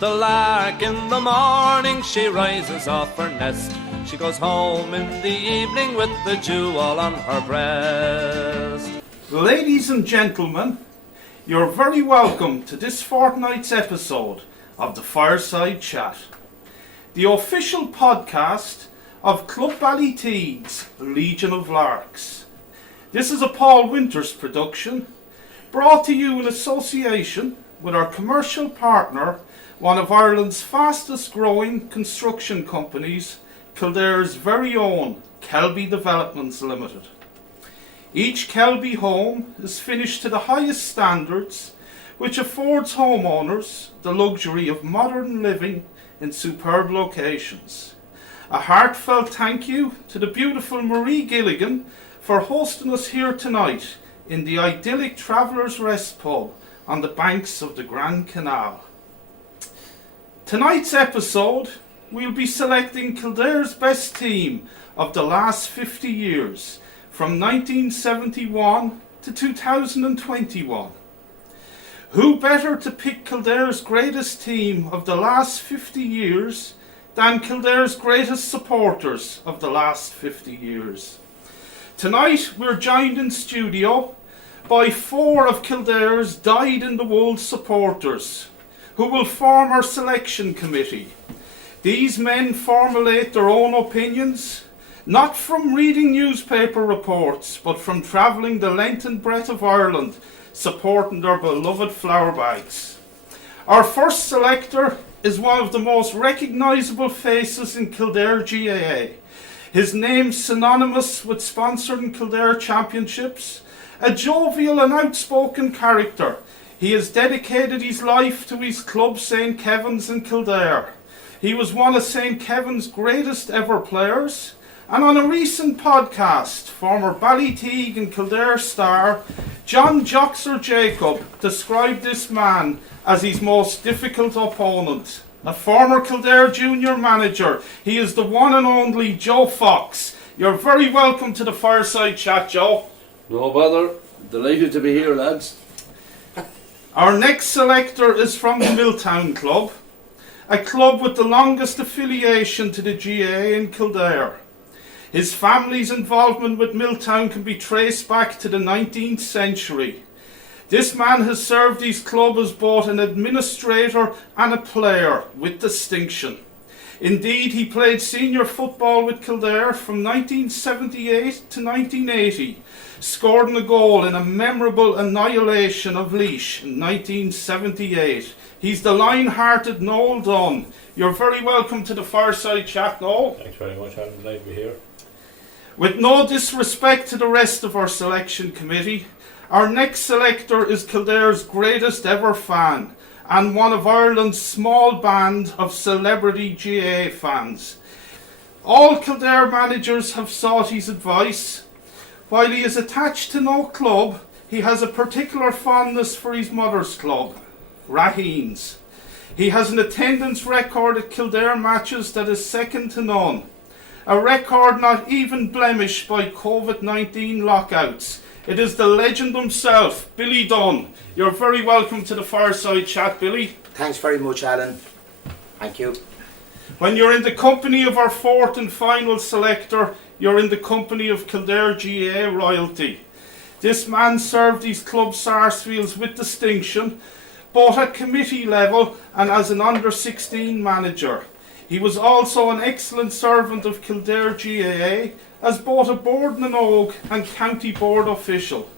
the lark in the morning, she rises off her nest. She goes home in the evening with the dew all on her breast. Ladies and gentlemen, you're very welcome to this fortnight's episode of the Fireside Chat, the official podcast of Club Ballyteague's Legion of Larks. This is a Paul Winters production, brought to you in association with our commercial partner, one of Ireland's fastest growing construction companies, Kildare's very own Kelby Developments Limited. Each Kelby home is finished to the highest standards, which affords homeowners the luxury of modern living in superb locations. A heartfelt thank you to the beautiful Marie Gilligan for hosting us here tonight in the idyllic Travellers Rest pub on the banks of the Grand Canal. Tonight's episode, we'll be selecting Kildare's best team of the last 50 years, from 1971 to 2021. Who better to pick Kildare's greatest team of the last 50 years than Kildare's greatest supporters of the last 50 years? Tonight we're joined in studio by 4 of Kildare's dyed-in-the-wool supporters, who will form our selection committee. These men formulate their own opinions, not from reading newspaper reports, but from travelling the length and breadth of Ireland, supporting their beloved flower bags. Our first selector is one of the most recognisable faces in Kildare GAA. His name synonymous with sponsoring Kildare championships. A jovial and outspoken character, he has dedicated his life to his club St.Kevin's in Kildare. He was one of St.Kevin's greatest ever players, and on a recent podcast, former Ballyteague and Kildare star John Joxer Jacob described this man as his most difficult opponent. A former Kildare junior manager, he is the one and only Joe Fox. You're very welcome to the Fireside Chat, Joe. No bother. Delighted to be here, lads. Our next selector is from the Milltown Club, a club with the longest affiliation to the GAA in Kildare. His family's involvement with Milltown can be traced back to the 19th century. This man has served his club as both an administrator and a player with distinction. Indeed, he played senior football with Kildare from 1978 to 1980, scoring a goal in a memorable annihilation of Laois in 1978. He's the lion-hearted Noel Dunne. You're very welcome to the Fireside Chat, Noel. Thanks very much, I'm glad to be here. With no disrespect to the rest of our selection committee, our next selector is Kildare's greatest ever fan, and one of Ireland's small band of celebrity GAA fans. All Kildare managers have sought his advice. While he is attached to no club, he has a particular fondness for his mother's club, Raheen's. He has an attendance record at Kildare matches that is second to none. A record not even blemished by COVID-19 lockouts. It is the legend himself, Billy Dunne. You're very welcome to the Fireside Chat, Billy. Thanks very much, Alan. Thank you. When you're in the company of our fourth and final selector, you're in the company of Kildare GAA royalty. This man served his club Sarsfields with distinction, both at committee level and as an under-16 manager. He was also an excellent servant of Kildare GAA as both a Board and Oak and County Board official.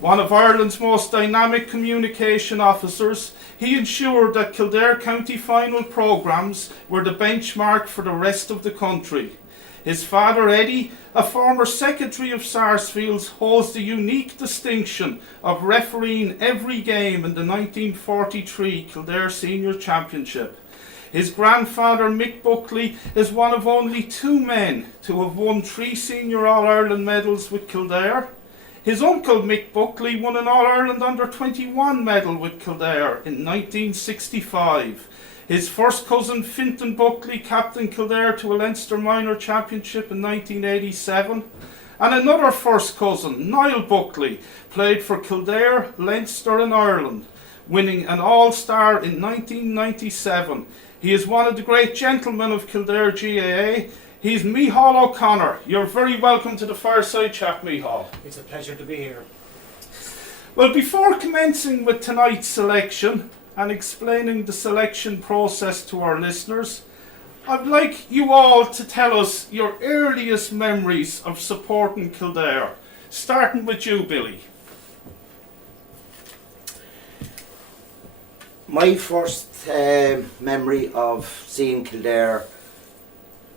One of Ireland's most dynamic communication officers, he ensured that Kildare County final programmes were the benchmark for the rest of the country. His father Eddie, a former secretary of Sarsfields, holds the unique distinction of refereeing every game in the 1943 Kildare Senior Championship. His grandfather Mick Buckley is one of only 2 men to have won 3 Senior All-Ireland medals with Kildare. His uncle Mick Buckley won an All-Ireland Under-21 medal with Kildare in 1965. His first cousin Fintan Buckley captained Kildare to a Leinster Minor Championship in 1987. And another first cousin, Noel Buckley, played for Kildare, Leinster and Ireland. winning an All-Star in 1997. He is one of the great gentlemen of Kildare GAA. He's Micheal O'Connor. You're very welcome to the Fireside Chat, Micheal. It's a pleasure to be here. Well, before commencing with tonight's selection and explaining the selection process to our listeners, I'd like you all to tell us your earliest memories of supporting Kildare, starting with you, Billy. My first memory of seeing Kildare,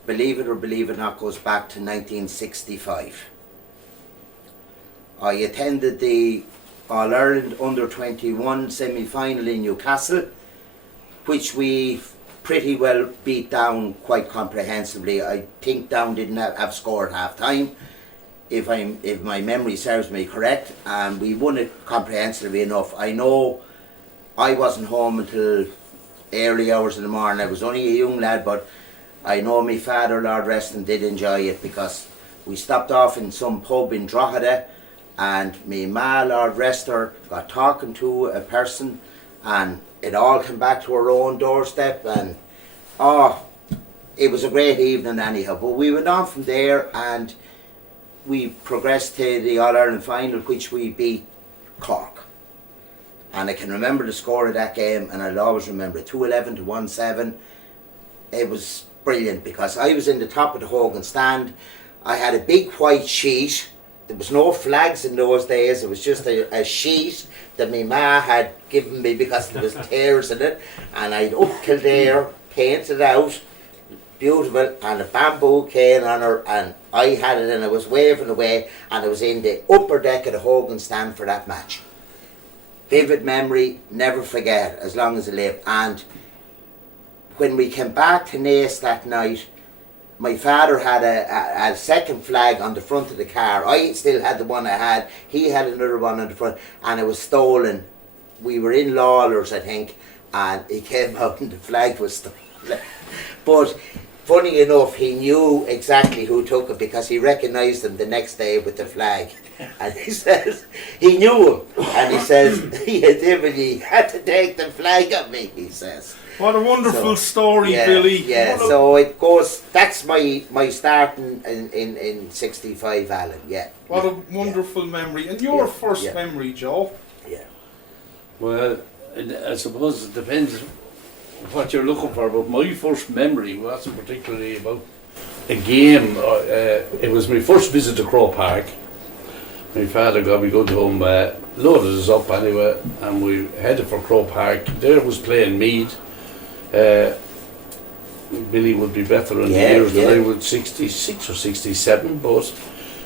believe it or believe it not, goes back to 1965. I attended the All-Ireland Under-21 semi-final in Newcastle, which we pretty well beat down quite comprehensively. I think Down didn't have scored half time, if my memory serves me correct, and we won it comprehensively enough. I know I wasn't home until early hours in the morning. I was only a young lad, but I know my father, Lord rest him, did enjoy it, because we stopped off in some pub in Drogheda, and my ma, Lord rest her, got talking to a person, and it all came back to her own doorstep, and it was a great evening anyhow. But we went on from there and we progressed to the All-Ireland final, which we beat Cork. And I can remember the score of that game, and I'll always remember it, 2-11 to 1-7. It was brilliant, because I was in the top of the Hogan stand. I had a big white sheet. There was no flags in those days. It was just a sheet that my ma had given me because there was tears in it, and I'd up Kildare, painted out, beautiful, and a bamboo cane on her, and I had it, and I was waving away, and I was in the upper deck of the Hogan stand for that match. Vivid memory, never forget, as long as I live. And when we came back to Naas that night, my father had a second flag on the front of the car. I still had the one I had. He had another one on the front, and it was stolen. We were in Lawlers, I think, and he came out and the flag was stolen. But funny enough, he knew exactly who took it, because he recognised him the next day with the flag. And he says, he knew him, and he says, he had to take the flag of me, he says. What a wonderful story, yeah, Billy. Yeah, so it goes, that's my start in 65, Alan, yeah. What a wonderful memory. And your first memory, Joe? Yeah. Well, I suppose it depends what you're looking for, but my first memory wasn't particularly about a game. It was my first visit to Croke Park. My father got me good home, loaded us up anyway, and we headed for Croke Park. There was playing Meath. Billy would be better in the years than I would, 66 or 67, but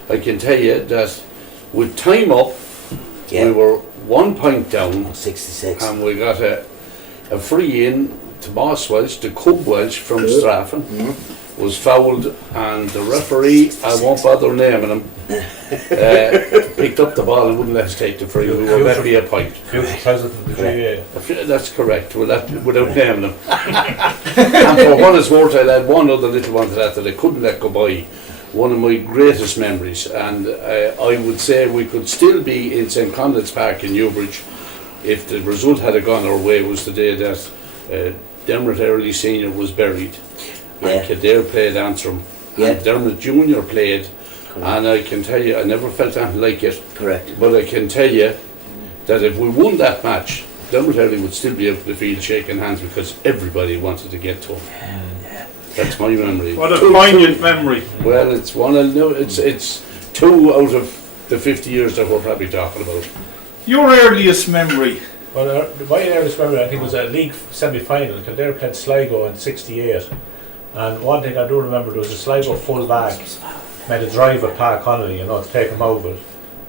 I can tell you that with time up, we were 1 point down, 66, and we got a free in to Moss Welsh, the Cub Welsh from Straffan, was fouled, and the referee, I won't bother naming him, picked up the ball and wouldn't let us take the free. We were maybe a point. That's correct, without naming him. And for what it's worth, I'll add one other little one to that I couldn't let go by. One of my greatest memories, and I would say we could still be in St. Conleth's Park in Newbridge if the result had gone our way. Was the day that Dermot Early Senior was buried, and Kildare played Antrim, and Dermot Junior played, and I can tell you, I never felt anything like it. Correct. But I can tell you that if we won that match, Dermot Early would still be out in the field shaking hands, because everybody wanted to get to him. That's my memory. What a poignant memory. Well, it's one. It's 2 out of the 50 years that we're probably talking about. Your earliest memory? Well, my earliest memory, I think, was a league semi-final. Kildare played Sligo in '68, and one thing I do remember, there was a Sligo full back made a drive at Pa Connolly, to take him over,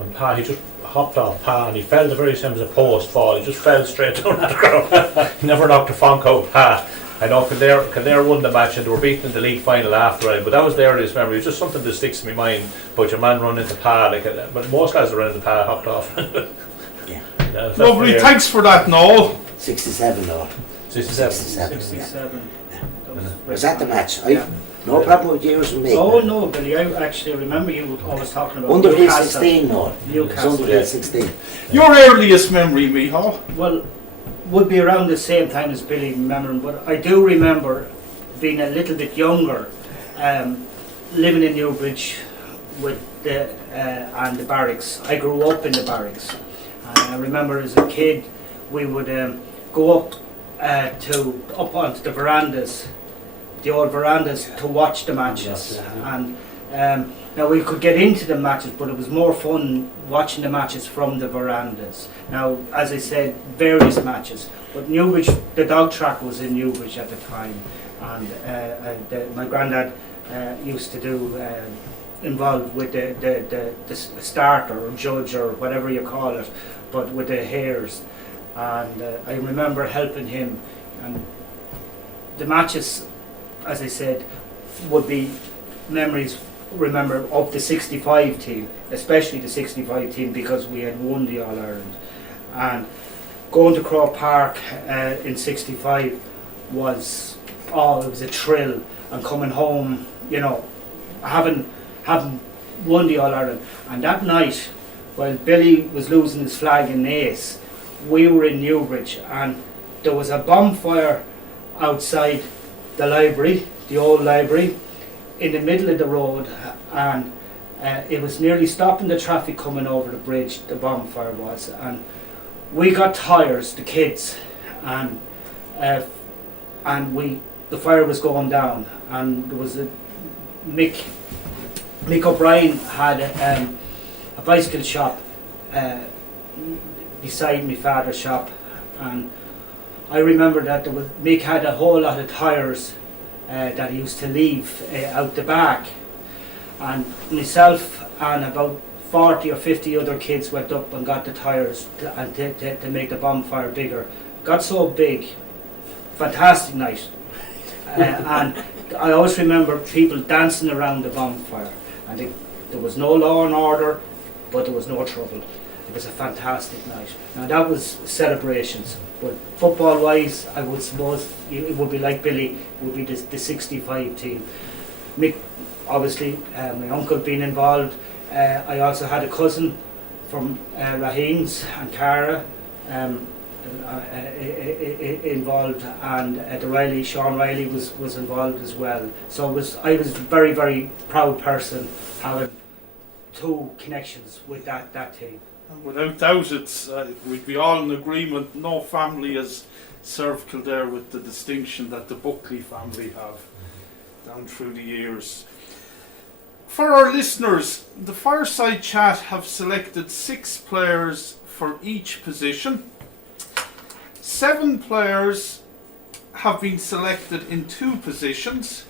and Pa, he just hopped off Pa, and he fell the very same as a post fall. He just fell straight down on the ground. He never knocked a funk out Pa. I know Kildare won the match, and they were beaten in the league final after it, but that was the earliest memory. It was just something that sticks in my mind about your man running into Pa, but most guys that ran into Pa hopped off. Lovely, thanks for that, Noel. 67, Noel. 67. Was that the match? No problem with years with me. Oh no, Billy, I actually remember you always talking about Under Newcastle. 16, Noel. Newcastle. Under 16. Your earliest memory, Micheal? Well, would be around the same time as Billy remembering, but I do remember being a little bit younger, living in Newbridge with and the barracks. I grew up in the barracks, and I remember as a kid we would go up onto the verandas, the old verandas, to watch the matches. And now we could get into the matches, but it was more fun watching the matches from the verandas. Now, as I said, various matches, but Newbridge, the dog track was in Newbridge at the time, and my granddad used to do involved with the starter or judge or whatever you call it, but with the hares. And I remember helping him, and the matches, as I said, would be memories. Remember of the 65 team, especially the 65 team, because we had won the All-Ireland. And going to Croke Park in 65 was, it was a thrill. And coming home, you know, having won the All-Ireland. And that night, while Billy was losing his flag in Naas, we were in Newbridge, and there was a bonfire outside the library, the old library, in the middle of the road, and it was nearly stopping the traffic coming over the bridge, the bonfire was. And we got tyres, the kids, and the fire was going down, and there was Mick O'Brien had a bicycle shop beside my father's shop, and I remember that Mick had a whole lot of tyres that he used to leave out the back, and myself and about 40 or 50 other kids went up and got the tyres to make the bonfire bigger. Got so big, fantastic night. And I always remember people dancing around the bonfire, and there was no law and order, but there was no trouble. It was a fantastic night. Now that was celebrations, but football wise, I would suppose it would be like Billy, it would be the 65 team. Mick, obviously, my uncle being involved. I also had a cousin from Raheem's and Cara involved, and the Sean Riley was involved as well. So I was a very, very proud person having two connections with that team. Without doubt, we'd be all in agreement. No family has served Kildare with the distinction that the Buckley family have down through the years. For our listeners, the Fireside Chat have selected 6 players for each position. 7 players have been selected in 2 positions: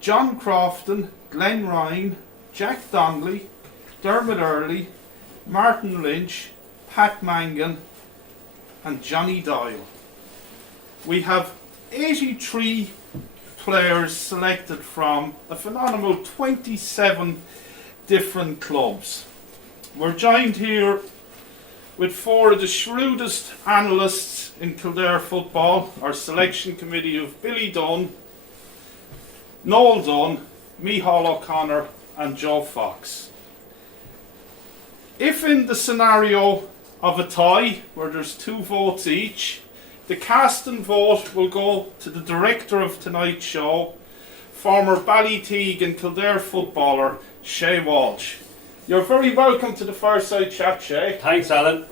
John Crofton, Glenn Ryan, Jack Donnelly, Dermot Earley, Martin Lynch, Pat Mangan and Johnny Doyle. We have 83 players selected from a phenomenal 27 different clubs. We're joined here with 4 of the shrewdest analysts in Kildare football, our selection committee of Billy Dunne, Noel Dunne, Micheal O'Connor and Joe Fox. If in the scenario of a tie, where there's 2 votes each, the cast and vote will go to the director of tonight's show, former Ballyteague and Kildare footballer, Shay Walsh. You're very welcome to the Fireside Chat, Shay. Thanks, Alan.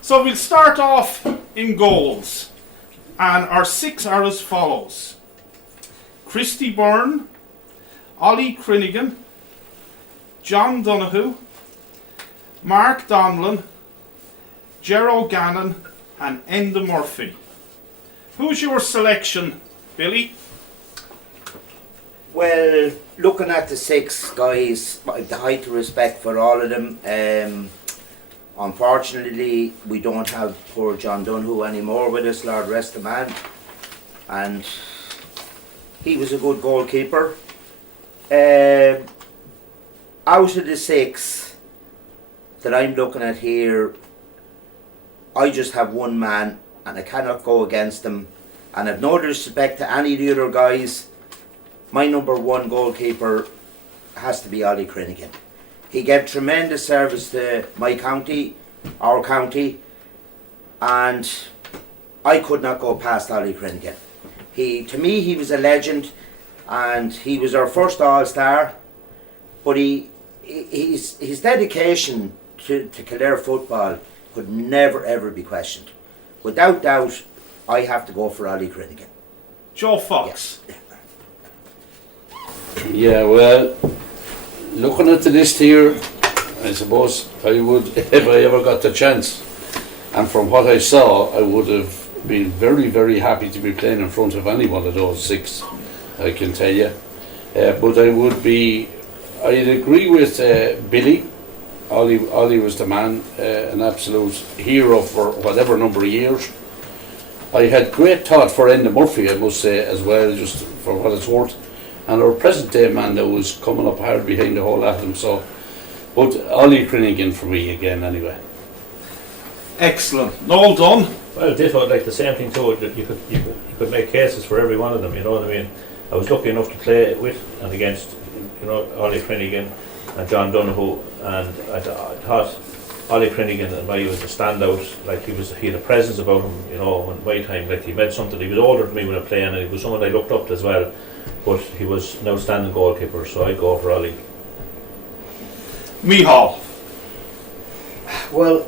So we'll start off in goals, and our 6 are as follows: Christy Byrne, Ollie Crinigan, John Donoghue, Mark Donlan, Ger Gannon and Enda Murphy. Who's your selection, Billy? Well, looking at the 6 guys, I have the height of respect for all of them. Unfortunately, we don't have poor John Donoghue anymore with us, Lord rest the man. And he was a good goalkeeper. Out of the 6 that I'm looking at here, I just have one man and I cannot go against him. And I've no disrespect to any of the other guys. My number 1 goalkeeper has to be Ollie Crinigan. He gave tremendous service to my county, our county. and I could not go past Ollie Crinigan. To me, he was a legend, and he was our first All-Star, but his dedication to Kildare football could never ever be questioned. Without doubt, I have to go for Ollie Crinigan. Joe Fox. Yeah, well, looking at the list here, I suppose I would, if I ever got the chance, and from what I saw, I would have been very, very happy to be playing in front of any one of those 6, I can tell you. But I'd agree with Billy. Ollie was the man, an absolute hero for whatever number of years. I had great thought for Enda Murphy, I must say, as well, just for what it's worth. And our present day man that was coming up hard behind the whole lot of them. So, but Ollie Crinigan for me again, anyway. Excellent. Noel Dunne. Well, this was like the same thing too. You could make cases for every one of them. You know what I mean? I was lucky enough to play with and against, Ollie Crinigan and John Donoghue, and I thought Ollie Crinigan and I was a standout. Like he had a presence about him. In my time, like he meant something. He was older than me when I was playing, and he was someone I looked up to as well. But he was an outstanding goalkeeper, so I'd go for Ollie. Micheal. Well,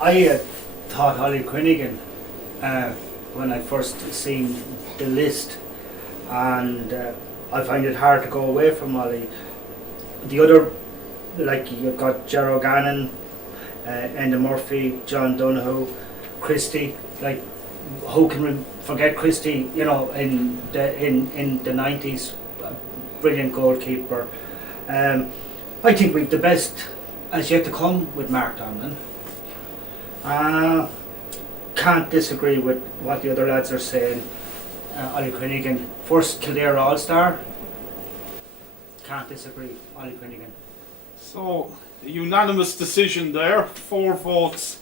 I thought Ollie Crinigan when I first seen the list, and I find it hard to go away from Ollie. The other, like you've got Gerard Gannon, Enda Murphy, John Donoghue, Christie. Like, who can forget Christie? In the 90s, brilliant goalkeeper. I think we've the best as yet to come with Mark Donlan. Can't disagree with what the other lads are saying. Ollie Crinigan, first Kildare All-Star. Can't disagree, Ollie Crinigan. So, a unanimous decision there. 4 votes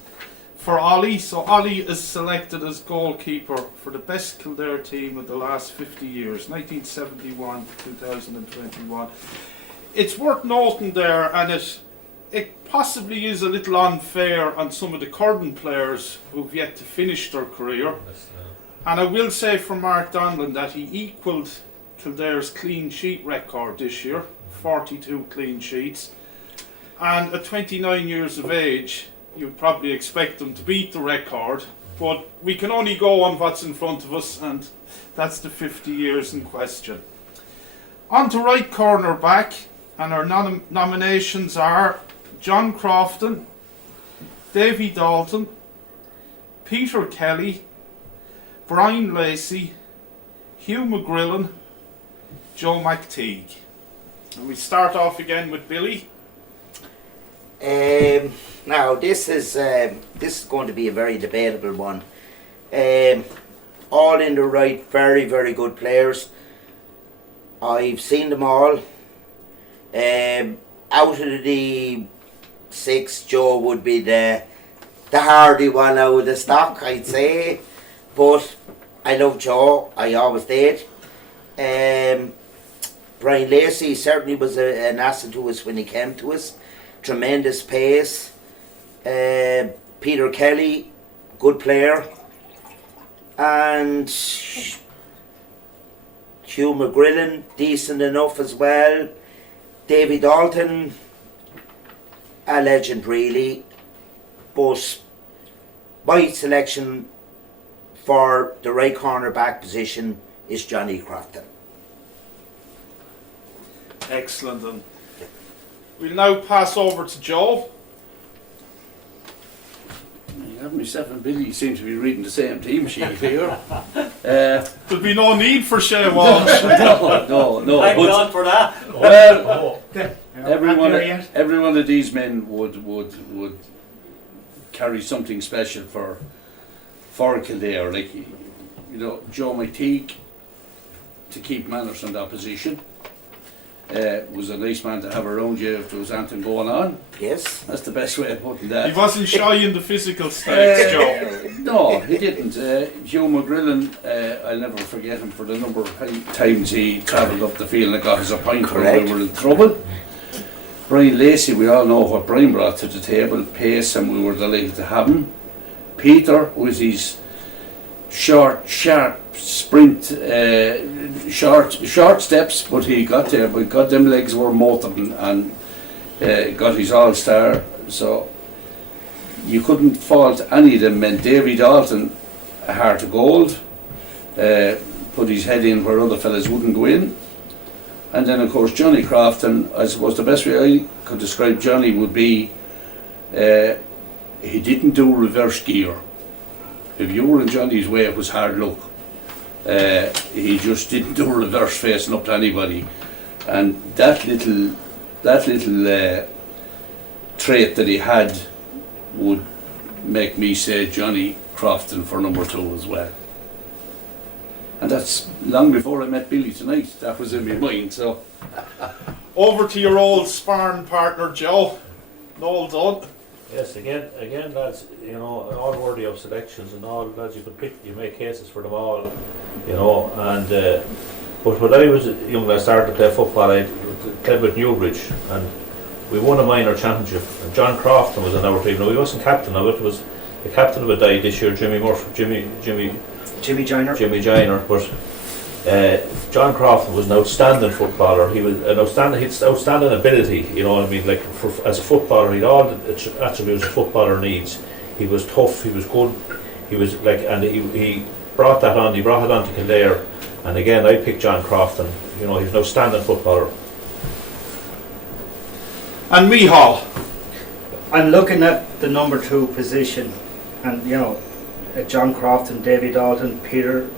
for Ollie. So Ollie is selected as goalkeeper for the best Kildare team of the last 50 years, 1971 to 2021. It's worth noting there, and it possibly is a little unfair on some of the current players who've yet to finish their career. And I will say for Mark Donlan that he equalled Kildare's clean sheet record this year, 42 clean sheets. And at 29 years of age, you'd probably expect him to beat the record, but we can only go on what's in front of us, and that's the 50 years in question. On to right corner back, and our nominations are John Crofton, Davy Dalton, Peter Kelly, Brian Lacey, Hugh McGrillen, Joe McTeague. And we start off again with Billy. Now this is going to be a very debatable one. All in the right, very, very good players. I've seen them all. Out of the 6, Joe would be the hardy one out of the stock, I'd say. But I love Joe. I always did. Brian Lacey certainly was an asset to us when he came to us. Tremendous pace. Peter Kelly, good player. And Hugh McGrillen, decent enough as well. Davy Dalton, a legend really. But my selection for the right corner back position is Johnny Crofton. Excellent. And we'll now pass over to Joe. You have myself and Billy seem to be reading the same team sheet here. There'll be no need for Shay Walsh. no. Thank God for that. Well, every one of these men would carry something special for Kildare. Like, Joe McTeague, to keep manners in that position. Was a nice man to have around you if there was anything going on. Yes. That's the best way of putting that. He wasn't shy in the physical stakes, Joe. No, he didn't. Hugh McGrillen, I'll never forget him for the number of times he travelled up the field and got us a point when we were in trouble. Brian Lacey, we all know what Brian brought to the table, pace, and we were delighted to have him. Peter with his short, sharp sprint, short steps, but he got there. But God, them legs were motoring and got his all-star. So you couldn't fault any of them. And Davy Dalton, a heart of gold, put his head in where other fellas wouldn't go in. And then of course Johnny Crofton, I suppose the best way I could describe Johnny would be he didn't do reverse gear. If you were in Johnny's way, it was hard luck. He just didn't do reverse facing up to anybody, and that little trait that he had would make me say Johnny Crofton for number 2 as well. And that's long before I met Billy tonight. That was in my mind. So Over to your old sparring partner, Joe. Noel Dunne. Yes, again, lads, you know, all worthy of selections and all, lads, you could pick, you make cases for them all, you know, and, but when I was young, I started to play football, I played with Newbridge, and we won a minor championship, and John Crofton was in our team. Now, he wasn't captain of it, it was the captain of it died this year, Jimmy Joyner, but John Crofton was an outstanding footballer. He was an outstanding ability, you know what I mean, like as a footballer, he had all the attributes a footballer needs. He was tough, he was good, he was like, and he brought it on to Kildare, and again I picked John Crofton, you know, he's an outstanding footballer. And Micheal. I'm looking at the number 2 position, and you know, John Crofton, Davy Dalton, Peter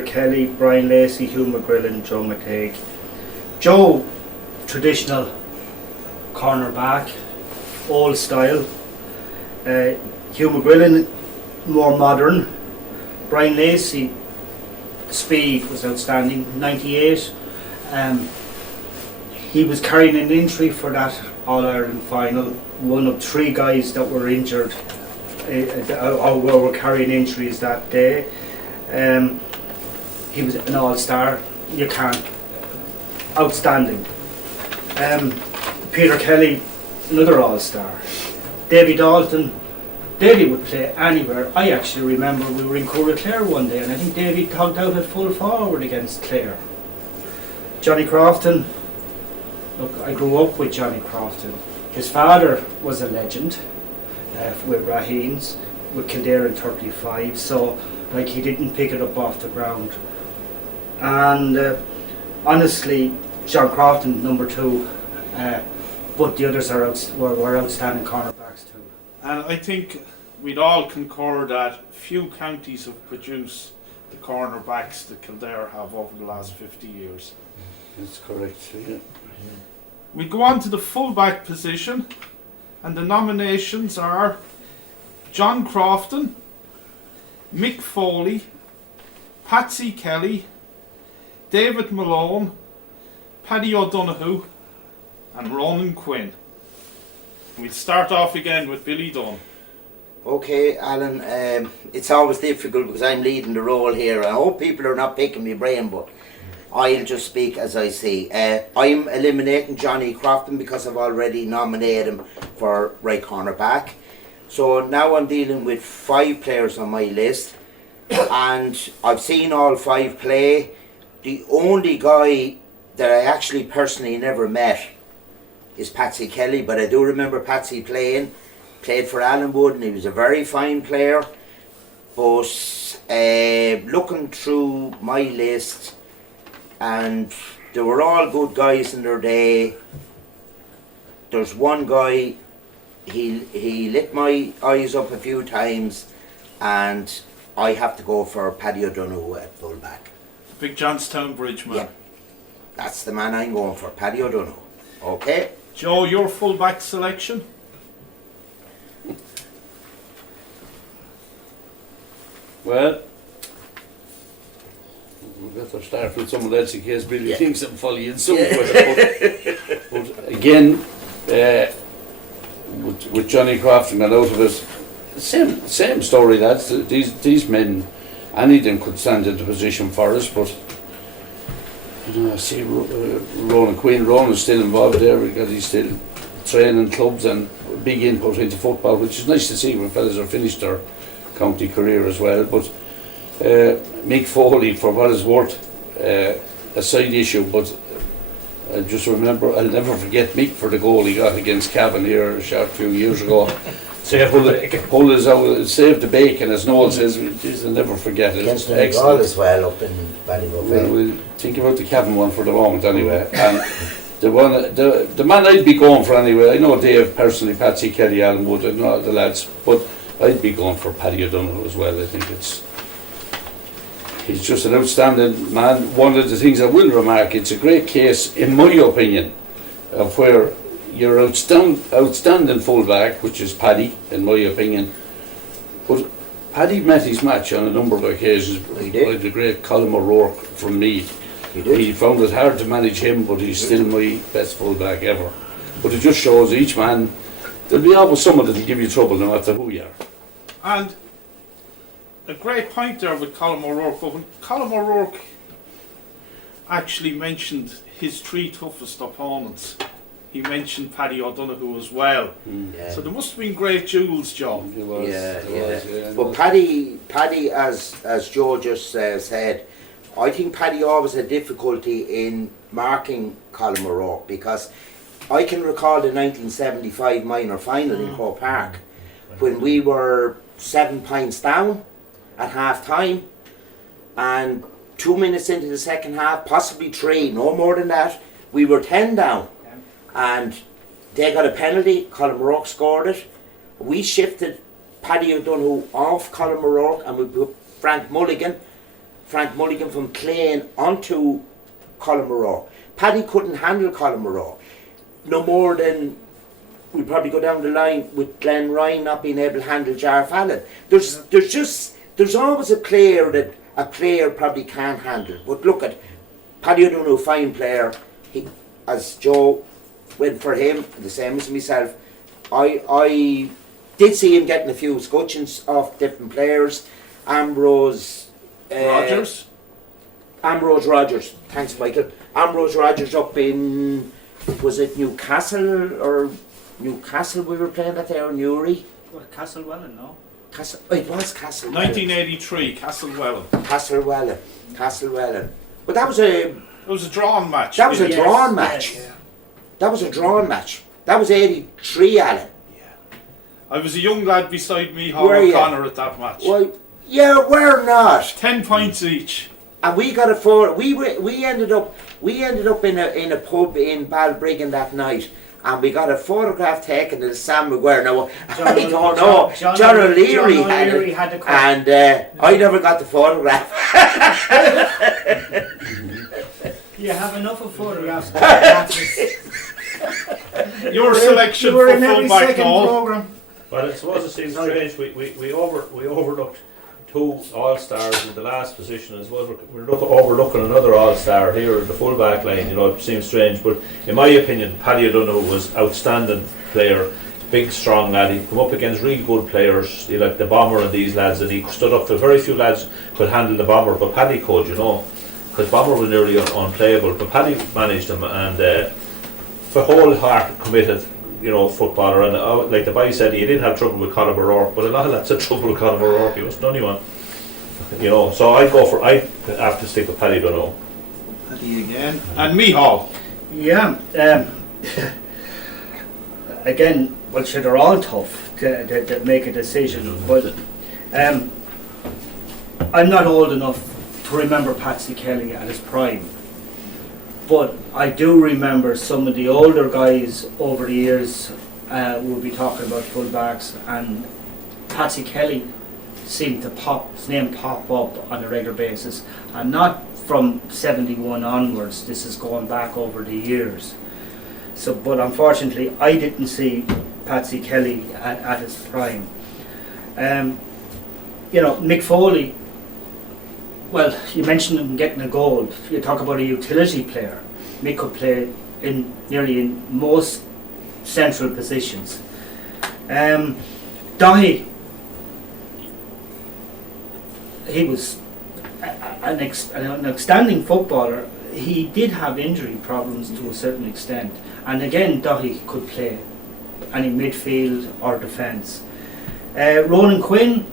Kelly, Brian Lacey, Hugh McGrillen, Joe McTague. Joe, traditional cornerback, old style. Hugh McGrillen, more modern. Brian Lacey, speed was outstanding, 98. He was carrying an injury for that All-Ireland final. One of 3 guys that were injured or were carrying injuries that day. He was an all-star. You can't. Outstanding. Peter Kelly, another all-star. Davy Dalton. Davy would play anywhere. I actually remember we were in Clare one day, and I think Davy togged out at full forward against Clare. Johnny Crofton. Look, I grew up with Johnny Crofton. His father was a legend with Raheens, with Kildare in 35. So, like, he didn't pick it up off the ground. And honestly, John Crofton, number 2, but the others were outstanding cornerbacks too. And I think we'd all concur that few counties have produced the cornerbacks that Kildare have over the last 50 years. that's correct. Yeah. We go on to the fullback position, and the nominations are John Crofton, Mick Foley, Patsy Kelly, David Malone, Paddy O'Donoghue, and Ronan Quinn. We'll start off again with Billy Dunne. Okay, Alan, it's always difficult because I'm leading the role here. I hope people are not picking my brain, but I'll just speak as I see. I'm eliminating Johnny Crofton because I've already nominated him for right corner back. So now I'm dealing with 5 players on my list, and I've seen all 5 play. The only guy that I actually personally never met is Patsy Kelly, but I do remember Patsy played for Allenwood, and he was a very fine player. But looking through my list, and they were all good guys in their day. There's one guy, he lit my eyes up a few times, and I have to go for Paddy O'Donoghue at fullback. Big Johnstown Bridge man. Yeah, that's the man I'm going for, Paddy O'Donoghue. Okay. Joe, your fullback selection? Well, we'll better start with someone else in case Billy thinks I'm following somewhere. But again, with Johnny Crofton got out of it, same story, lads. These men, any of them could stand in the position for us, but you know, I see Ronan Quinn. Ronan's still involved there because he's still training clubs and big input into football, which is nice to see when fellas are finished their county career as well. But Mick Foley, for what it's worth, a side issue, but I just remember, I'll never forget Mick for the goal he got against Cavan here a short few years ago. Pulled us out, saved the bacon, as Noel says. Geez, I'll never forget it. Against Micheal as well up in Ballyteague. Well, we'll think about the Cavan one for the moment anyway. And the man I'd be going for anyway, I know Dave personally, Patsy Kelly, Alan Wood, and all the lads, but I'd be going for Paddy O'Donoghue as well. I think he's just an outstanding man. One of the things I will remark, it's a great case, in my opinion, of where your outstanding fullback, which is Paddy, in my opinion, but Paddy met his match on a number of occasions by the great Colm O'Rourke from Meath. He found it hard to manage him, but he's still my best fullback ever. But it just shows each man, there'll be always someone that'll give you trouble no matter who you are. And a great point there with Colm O'Rourke, but when Colm O'Rourke actually mentioned his three toughest opponents, he mentioned Paddy O'Donoghue as well. Yeah. So there must have been great duels, John. Yeah. But Paddy, as Joe just said, I think Paddy always had difficulty in marking Colm O'Rourke, because I can recall the 1975 minor final in Croke Park when we were 7 points down at half time, and 2 minutes into the second half, possibly 3, no more than that, we were 10 down. And they got a penalty, Colm O'Rourke scored it. We shifted Paddy O'Donoghue off Colm O'Rourke and we put Frank Mulligan from Clane onto Colm O'Rourke. Paddy couldn't handle Colm O'Rourke. No more than we probably go down the line with Glenn Ryan not being able to handle Jar Fallon. There's always a player that a player probably can't handle. But look at Paddy O'Donoghue, fine player. He, as Joe went for him, the same as myself. I did see him getting a few scutcheons off different players. Ambrose Rogers. Thanks, Micheal. Ambrose Rogers up in, was it Newcastle we were playing that there, Newry? What, Castlewellan, no? It was Castlewellan. 1983, Castlewellan. Castlewellan. But that was a... It was a drawn match. That was a drawn match. Yes. That was a drawn match. That was 83, Alan. I was a young lad beside me, Were Howard you? Connor, at that match. Well, yeah, we're not. 10 points each. And we got a four. We ended up in a pub in Balbriggan that night, and we got a photograph taken of Sam McGuire. Now I don't know. John O'Leary had it, and I never got the photograph. You have enough of photographs. Your selection you were for in every fullback, second Noel. program. Well, I suppose it seems strange. We overlooked 2 All-Stars in the last position. I suppose we're overlooking another All-Star here in the full-back line. You know, it seems strange, but in my opinion, Paddy O'Donoghue was outstanding player. Big, strong lad. He come up against really good players, like the Bomber and these lads, and he stood up to very few lads could handle the Bomber, but Paddy could, you know, because Bomber was nearly unplayable. But Paddy managed him, and for wholehearted, committed, you know, footballer. And like the boy said, he didn't have trouble with Colm O'Rourke, but a lot of lads had trouble with Colm O'Rourke. He wasn't anyone, you know. So I have to stick with Paddy O'Donoghue. Paddy again. And Micheal. Yeah. Again, well, sure, they're all tough to make a decision, but I'm not old enough to remember Patsy Kelly at his prime. But I do remember some of the older guys over the years will be talking about fullbacks, and Patsy Kelly seemed to his name pop up on a regular basis, and not from 71 onwards. This is going back over the years. So, but unfortunately, I didn't see Patsy Kelly at his prime. You know, Mick Foley. Well, you mentioned him getting a goal. You talk about a utility player. Mick could play nearly in most central positions. Dahi, he was an outstanding footballer. He did have injury problems to a certain extent. And again, Dahi could play any midfield or defence. Ronan Quinn,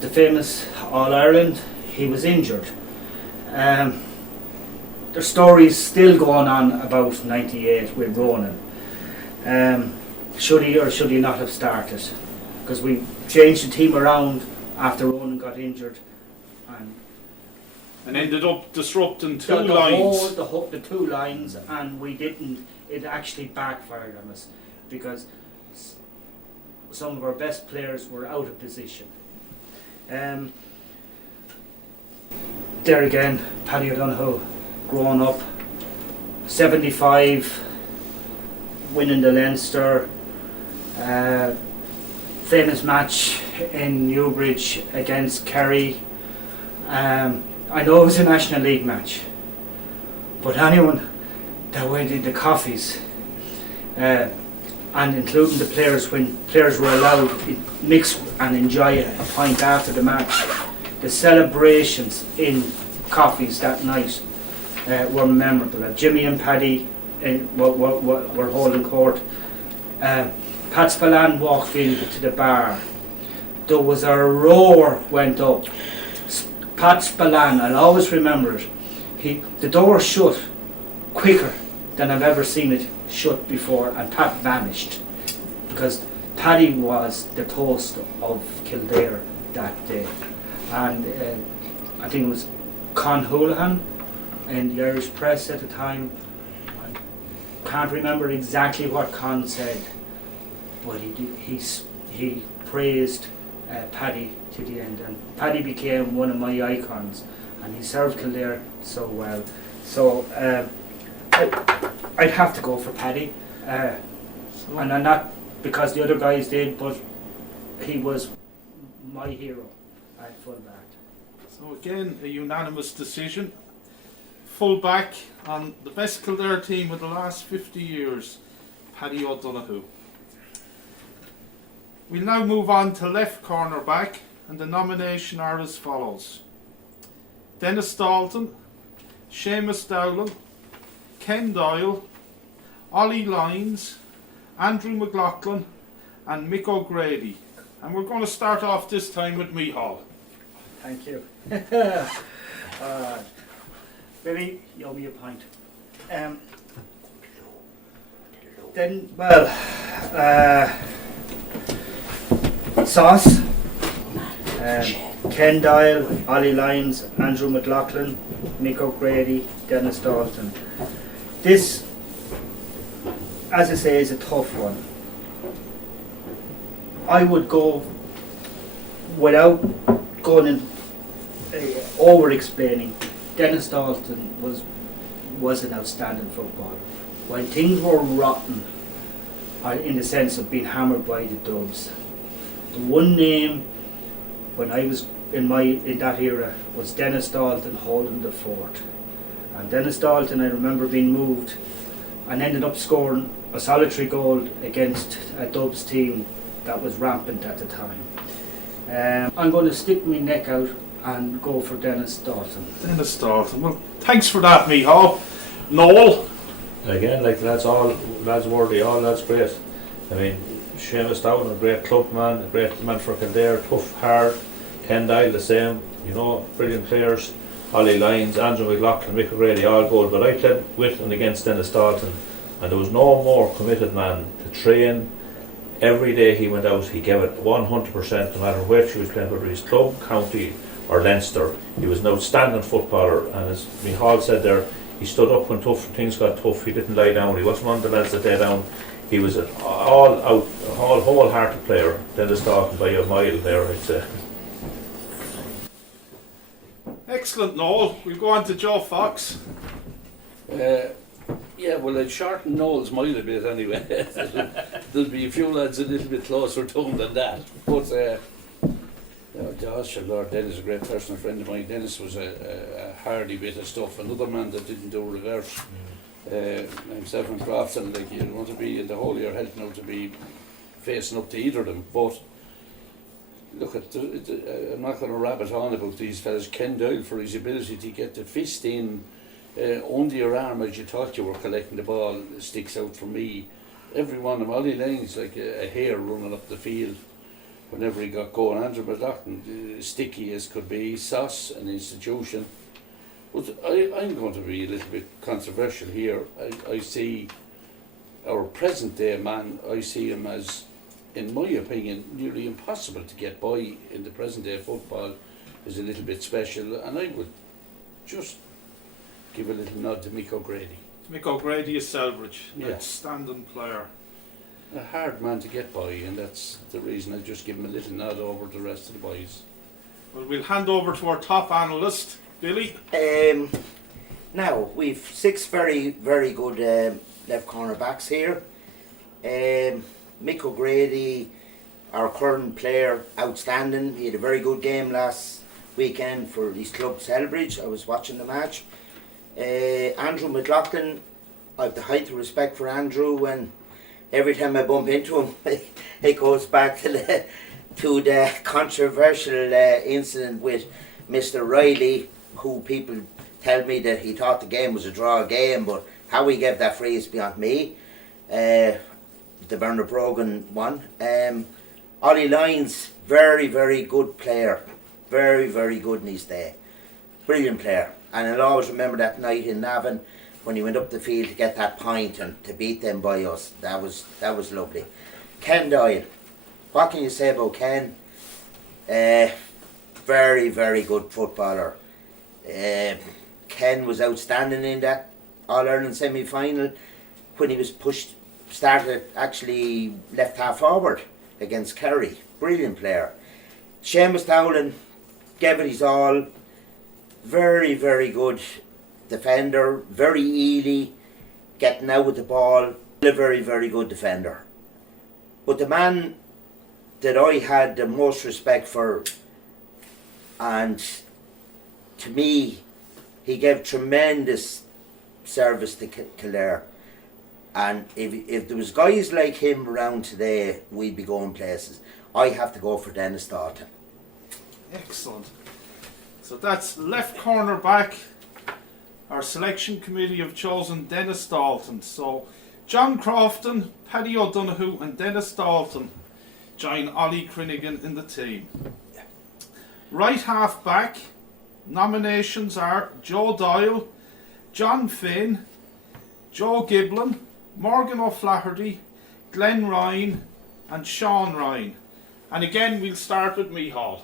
the famous All-Ireland, he was injured. There's stories still going on about 98 with Ronan. Should he or should he not have started? Because we changed the team around after Ronan got injured, And ended up disrupting two the lines. the two lines, and we didn't. It actually backfired on us because some of our best players were out of position. There again, Paddy O'Donoghue, growing up, 75, winning the Leinster, famous match in Newbridge against Kerry. I know it was a National League match, but anyone that went into coffees, and including the players, when players were allowed to mix and enjoy a pint after the match, the celebrations in coffees that night were memorable. Jimmy and Paddy were holding court. Pat Spillane walked into the bar. There was a roar went up. Pat Spillane, I'll always remember it. The door shut quicker than I've ever seen it shut before, and Pat vanished because Paddy was the toast of Kildare that day. And I think it was Con Houlihan in the Irish press at the time. I can't remember exactly what Con said, but he praised Paddy to the end, and Paddy became one of my icons, and he served Kildare so well. So I'd have to go for Paddy, and I'm not because the other guys did, but he was my hero at fullback. So again, a unanimous decision. Fullback on the best Kildare team of the last 50 years, Paddy O'Donoghue. We'll now move on to left corner back, and the nomination are as follows: Dennis Dalton, Seamus Dowling, Ken Doyle, Ollie Lyons, Andrew McLaughlin and Mick O'Grady. And we're going to start off this time with Micheal. Thank you. Billy, you owe me a pint. Then, Sauce, Ken Doyle, Ollie Lyons, Andrew McLaughlin, Mick O'Grady, Dennis Dalton. This, as I say, is a tough one. I would go, without going in over explaining, Dennis Dalton was an outstanding footballer. When things were rotten, in the sense of being hammered by the Dubs, the one name when I was in that era was Dennis Dalton holding the fort. And Dennis Dalton, I remember being moved and ended up scoring a solitary goal against a Dubs team that was rampant at the time. I'm going to stick my neck out and go for Dennis Dalton. Dennis Dalton. Well, thanks for that, Micheal. Noel? Again, like that's all lads worthy, all lads great. I mean, Seamus Dowling, a great club man, a great man for Kildare, tough, hard. Ken Doyle, the same, brilliant players. Ollie Lyons, Andrew McLaughlin, Mick O'Grady, all good. But I played with and against Dennis Dalton, and there was no more committed man to train. Every day he went out, he gave it 100%, no matter where he was playing, whether he's club, county or Leinster. He was an outstanding footballer, and as Micheal said there, he stood up when things got tough. He didn't lie down. He wasn't one of the lads that lay down. He was an wholehearted player. Dennis Dalton by a mile there, I'd say. Excellent, Noel. We'll go on to Joe Fox. Yeah, well, I'd shorten Noel's mile a bit anyway. There'll be a few lads a little bit closer to him than that. But Josh, Lord, Dennis is a great personal friend of mine. Dennis was a hardy bit of stuff. Another man that didn't do reverse. Himself and Crofton, like, you want to be in the whole of your health now to be facing up to either of them. But look, I'm not going to rabbit on about these fellas. Ken Doyle, for his ability to get the fist in under your arm as you thought you were collecting the ball, sticks out for me. Every one of them, Ollie Lyons, like a hare running up the field. whenever he got going. Andrew McLaughlin, sticky as could be, sauce, an institution. But I'm going to be a little bit controversial here. I see our present day man, I see him as, in my opinion, nearly impossible to get by in the present day football. Is a little bit special, and I would just give a little nod to Mick O'Grady. Mick O'Grady of Selbridge, Yeah. outstanding player. A hard man to get by, and that's the reason I just give him a little nod over the rest of the boys. Well, we'll hand over to our top analyst, Billy. Now, we've 6 very, very good left corner backs here. Mick O'Grady, our current player, outstanding. He had a very good game last weekend for his club Selbridge. I was watching the match. Andrew McLaughlin, I have the height of respect for Andrew, and every time I bump into him, it goes back to the controversial incident with Mr. Riley, who people tell me that he thought the game was a draw game, but how he gave that free is beyond me. The Bernard Brogan one. Ollie Lyons, very, very good player. Very, very good in his day. Brilliant player. And I'll always remember that night in Navan when he went up the field to get that point and to beat them by us. That was lovely. Ken Doyle. What can you say about Ken? Very, very good footballer. Ken was outstanding in that All-Ireland semi-final when he was started actually left half forward against Kerry. Brilliant player. Seamus Dowling gave it his all. Very, very good defender. Very easy getting out with the ball. A very, very good defender. But the man that I had the most respect for, and to me, he gave tremendous service to Kildare. And if there was guys like him around today, we'd be going places. I have to go for Dennis Dalton. Excellent. So that's left corner back. Our selection committee have chosen Dennis Dalton. So John Crofton, Paddy O'Donoghue and Dennis Dalton join Ollie Crinigan in the team. Right half back, nominations are Joe Doyle, John Finn, Joe Giblin, Morgan O'Flaherty, Glenn Ryan and Sean Ryan. And again we'll start with Micheal.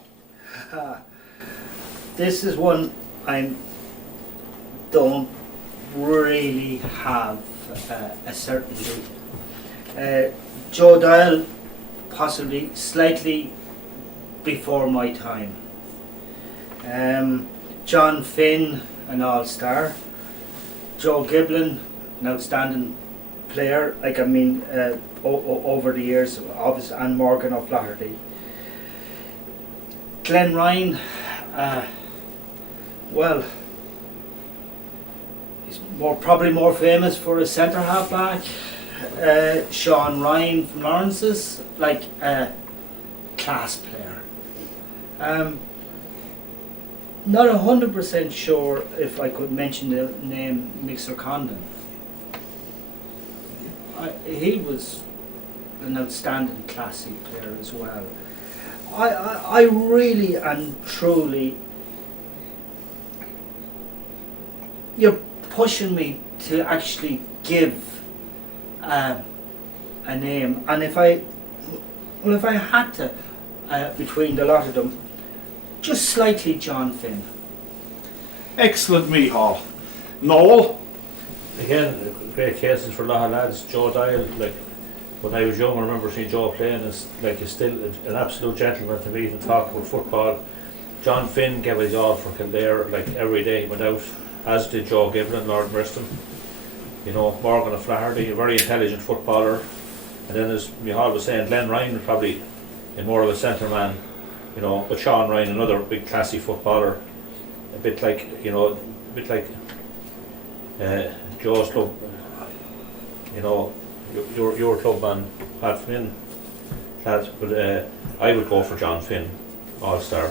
This is one I don't really have a certainty. Joe Doyle, possibly slightly before my time. John Finn, an all-star. Joe Giblin, an outstanding player. Over the years, obviously, and Morgan O'Flaherty. Glenn Ryan, he's probably more famous for his centre half back. Sean Ryan from Lawrence's, class player. Not 100% sure if I could mention the name Mixer Condon. He was an outstanding classy player as well. I really and truly, you're pushing me to actually give a name, and if I had to, between the lot of them, just slightly John Finn. Excellent, Micheal. Noel? Again, great cases for a lot of lads. Joe Doyle, when I was young, I remember seeing Joe playing. He's still an absolute gentleman to meet and talk about football. John Finn gave his all for Kildare, every day he went out, as did Joe Giblin, Lord Briston. Morgan O'Flaherty, a very intelligent footballer. And then, as Micheal was saying, Glenn Ryan was probably more of a centre man, but Sean Ryan, another big classy footballer, a bit like Joe's club, your club man, Pat Finn, lads, but I would go for John Finn, all-star.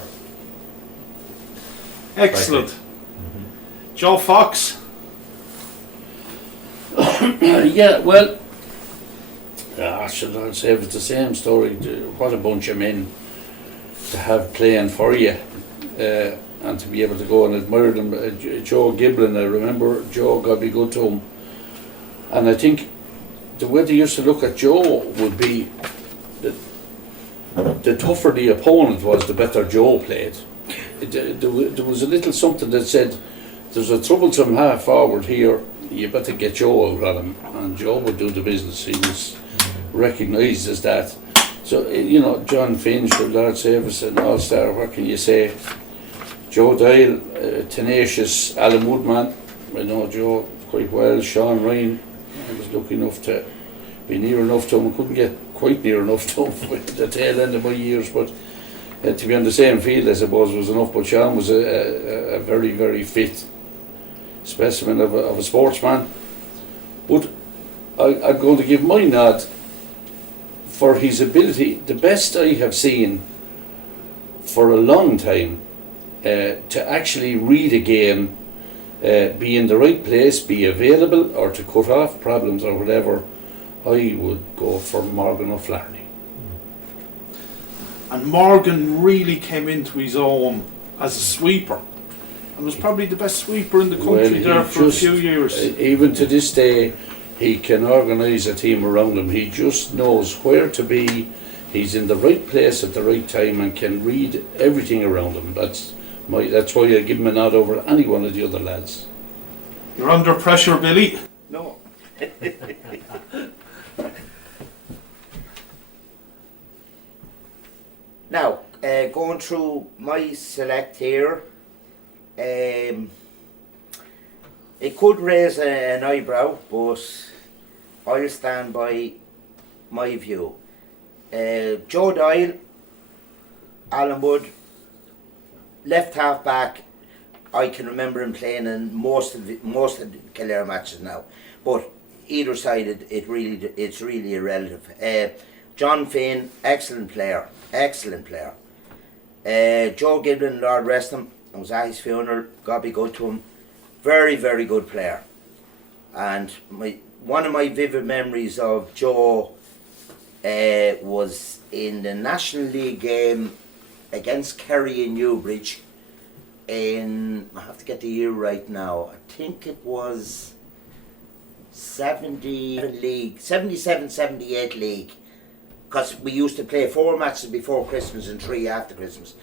Excellent. Mm-hmm. Joe Fox? Yeah, well, I'd say it's the same story. What a bunch of men to have playing for you, and to be able to go and admire them. Joe Giblin, I remember Joe, God be good to him. And I think the way they used to look at Joe would be that the tougher the opponent was, the better Joe played. There was a little something that said, there's a troublesome half forward here, you better get Joe out on him. And Joe would do the business. He was recognised as that. So, John Finch, the Lord Service, an all-star, what can you say? Joe Doyle, tenacious. Alan Woodman, I know Joe quite well. Sean Ryan, I was lucky enough to be near enough to him. I couldn't get quite near enough to him with the tail end of my years, but to be on the same field, I suppose, was enough. But Sean was a very, very fit specimen of a sportsman. But I'm going to give my nod for his ability, the best I have seen for a long time, to actually read a game, be in the right place, be available, or to cut off problems or whatever. I would go for Morgan O'Flaherty. And Morgan really came into his own as a sweeper, and was probably the best sweeper in the country there for a few years. Even to this day, he can organise a team around him. He just knows where to be. He's in the right place at the right time and can read everything around him. That's why I give him a nod over any one of the other lads. You're under pressure, Billy. No. Now, going through my select here, it could raise an eyebrow, but I'll stand by my view. Joe Doyle, Alan Wood, left half back. I can remember him playing in most of the Kildare matches now, but either side it's really irrelevant. John Finn, excellent player. Joe Giblin, Lord rest him, I was at his funeral, God be good to him. Very, very good player. And one of my vivid memories of Joe was in the National League game against Kerry in Newbridge in, I have to get the year right now, I think it was 77-78 league, because we used to play 4 matches before Christmas and 3 after Christmas.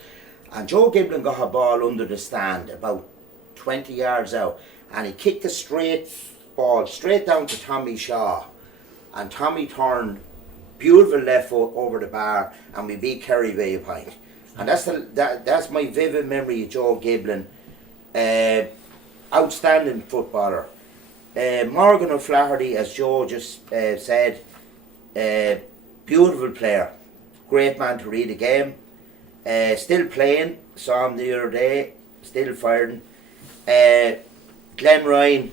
And Joe Giblin got a ball under the stand about 20 yards out, and he kicked a straight ball straight down to Tommy Shaw, and Tommy turned beautiful left foot over the bar, and we beat Kerry by a point. And that's my vivid memory of Joe Giblin. Outstanding footballer. Morgan O'Flaherty, as Joe just said, beautiful player, great man to read a game, still playing, saw him the other day, still firing. Glenn Ryan,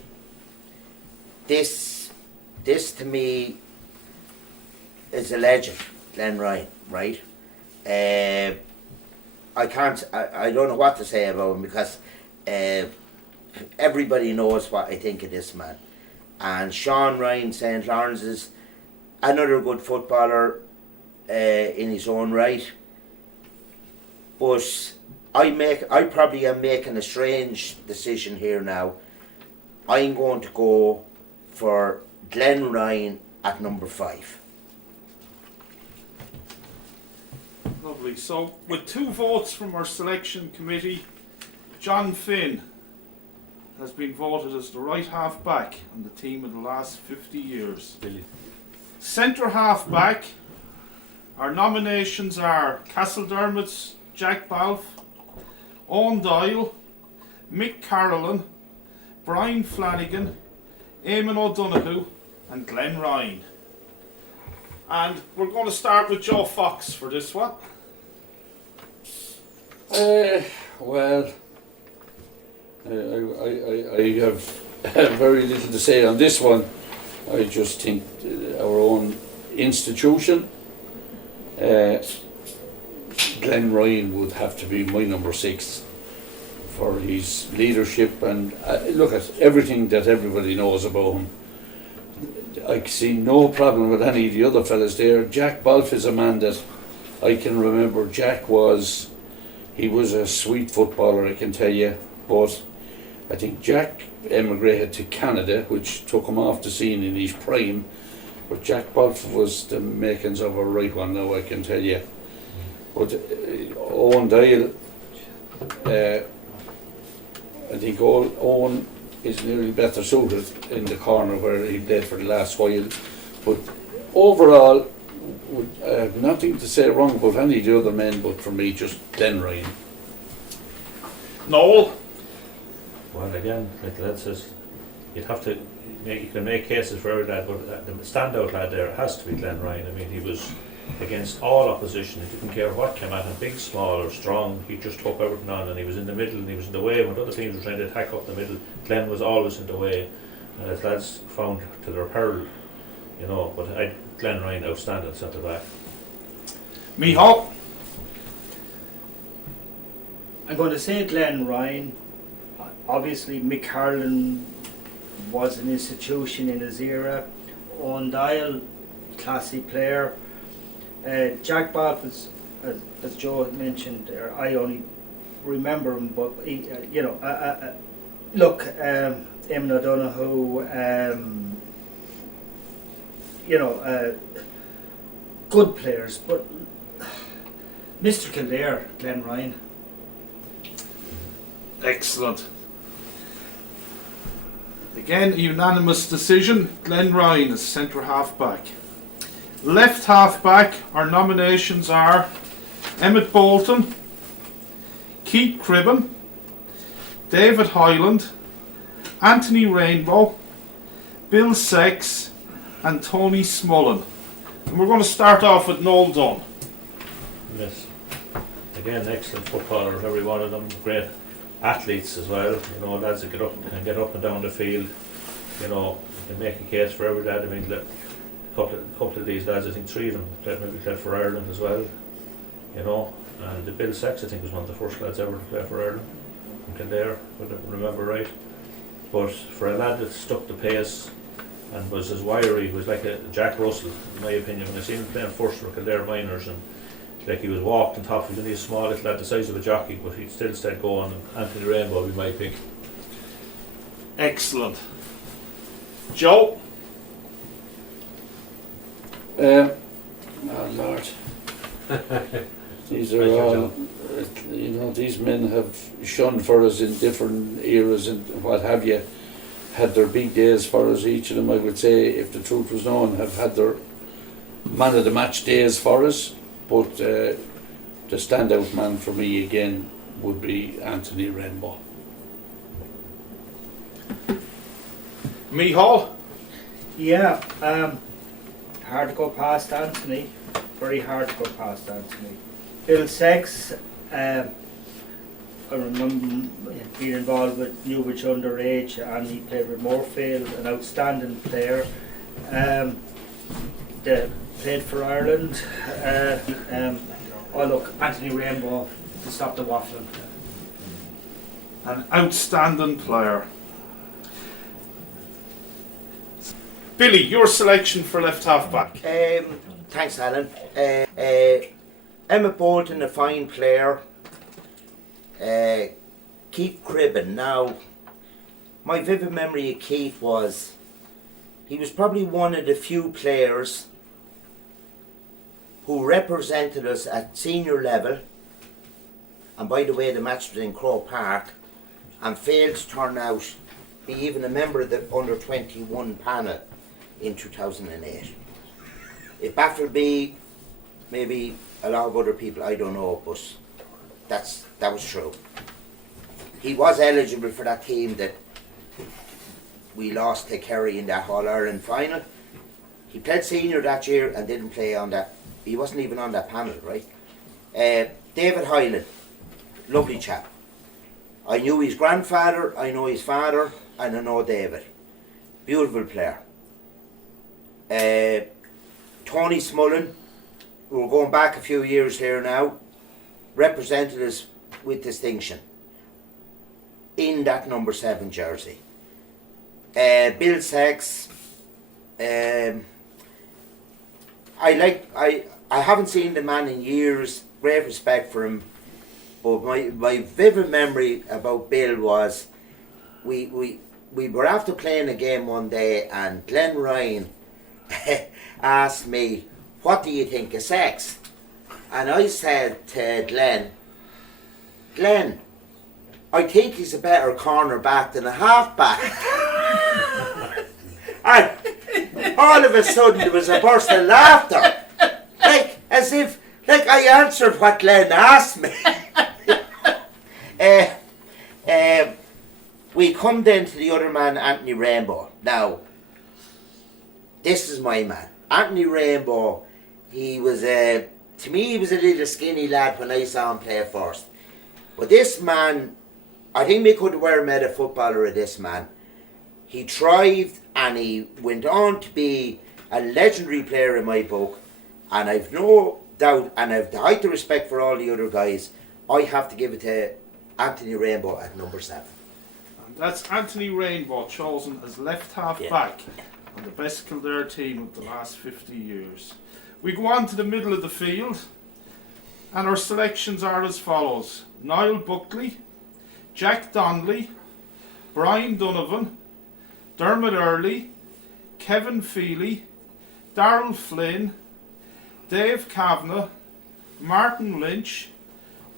this to me is a legend, Glenn Ryan, right? I don't know what to say about him, because everybody knows what I think of this man. And Sean Ryan, St. Lawrence's, another good footballer in his own right. But I probably am making a strange decision here now. I'm going to go for Glenn Ryan at number 5. Lovely. So, with 2 votes from our selection committee, John Finn has been voted as the right half back on the team of the last 50 years. Centre half back, our nominations are Castledermot's Jack Balfe, Owen Doyle, Mick Carolan, Brian Flanagan, Eamon O'Donoghue and Glenn Ryan. And we're going to start with Joe Fox for this one. Well, I have very little to say on this one. I just think our own institution, Glenn Ryan would have to be my number 6 for his leadership and look at everything that everybody knows about him. I see no problem with any of the other fellas there. Jack Balfe is a man that I can remember. He was a sweet footballer, I can tell you, but I think Jack emigrated to Canada, which took him off the scene in his prime. But Jack Balfe was the makings of a right one now, I can tell you. But Owen Dial, I think Owen is nearly better suited in the corner where he played for the last while. But overall, I have nothing to say wrong about any of the other men, but for me, just Glenn Ryan. Noel? Well, again, like the lad says, you'd have to you can make cases for every lad, but the standout lad there has to be Glenn Ryan. I mean, he was against all opposition. He didn't care what came at him, big, small or strong. He just took everything on, and he was in the middle, and he was in the way when other teams were trying to attack up the middle. Glenn was always in the way, and as lads found to their peril, you know. But Glenn Ryan, outstanding centre back. Micheal? I'm going to say Glenn Ryan. Obviously, Micheal was an institution in his era. Owen Dial, classy player. Jack Balfe, as Joe had mentioned there, I only remember him, but he, look, Eamon O'Donoghue, good players, but Mr. Kildare, Glenn Ryan. Excellent. Again, a unanimous decision. Glenn Ryan is centre half back. Left half back, our nominations are Emmett Bolton, Keith Cribben, David Hyland, Anthony Rainbow, Bill Sex, and Tony Smullen. And we're going to start off with Noel Dunne. Yes. Again, excellent footballers, every one of them. Great athletes as well. You know, lads that can get up and down the field. You know, can make a case for every lad. I mean, a couple of these lads, I think 3 of them played for Ireland as well. You know, and Bill Sex, I think, was one of the first lads ever to play for Ireland in Kildare, if I remember right. But for a lad that stuck the pace and was as wiry, he was like a Jack Russell, in my opinion. When I seen him playing first for Kildare Miners, and like he was walked and tough, he was only a small little lad the size of a jockey, but he still stayed going. And Anthony Rainbow would be my pick. Excellent. Joe? Oh Lord. These are all, you know, these men have shone for us in different eras and what have you, had their big days for us. Each of them, I would say, if the truth was known, have had their man of the match days for us. But the standout man for me again would be Anthony Rainbow. Micheal? Yeah, hard to go past Anthony. Very hard to go past Anthony. Bill Sex, I remember being involved with Newbridge underage, and he played with Moorfield, an outstanding player. They played for Ireland. Look, Anthony Rainbow, to stop the waffling. An outstanding player. Billy, your selection for left half back. Thanks, Alan. Emmett Bolton, a fine player. Keith Cribben. Now, my vivid memory of Keith was he was probably one of the few players who represented us at senior level, and by the way, the match was in Croke Park, and failed to turn out, be even a member of the under-21 panel in 2008. It baffled me, maybe a lot of other people, I don't know, but that was true. He was eligible for that team that we lost to Kerry in that All-Ireland final. He played senior that year and didn't play on that. He wasn't even on that panel, right? David Hyland, lovely chap. I knew his grandfather, I know his father, and I know David. Beautiful player. Tony Smullen, we're going back a few years here now, represented us with distinction in that number 7 jersey. Bill Sex, I haven't seen the man in years. Great respect for him, but my vivid memory about Bill was we were after playing a game one day, and Glenn Ryan asked me, "What do you think of sex?" And I said to Glenn, I think he's a better cornerback than a halfback. And all of a sudden there was a burst of laughter, as if I answered what Glenn asked me. We come then to the other man, Anthony Rainbow. Now, this is my man. Anthony Rainbow, he was to me he was a little skinny lad when I saw him play first. But this man, I think we could wear him a footballer of this man. He thrived and he went on to be a legendary player in my book. And I've no doubt, and I've the height of respect for all the other guys, I have to give it to Anthony Rainbow at number 7. And that's Anthony Rainbow, chosen as left half back on the best Kildare team of the last 50 years. We go on to the middle of the field, and our selections are as follows: Niall Buckley, Jack Donnelly, Brian Donovan, Dermot Earley, Kevin Feely, Darrell Flynn, Dave Kavanagh, Martin Lynch,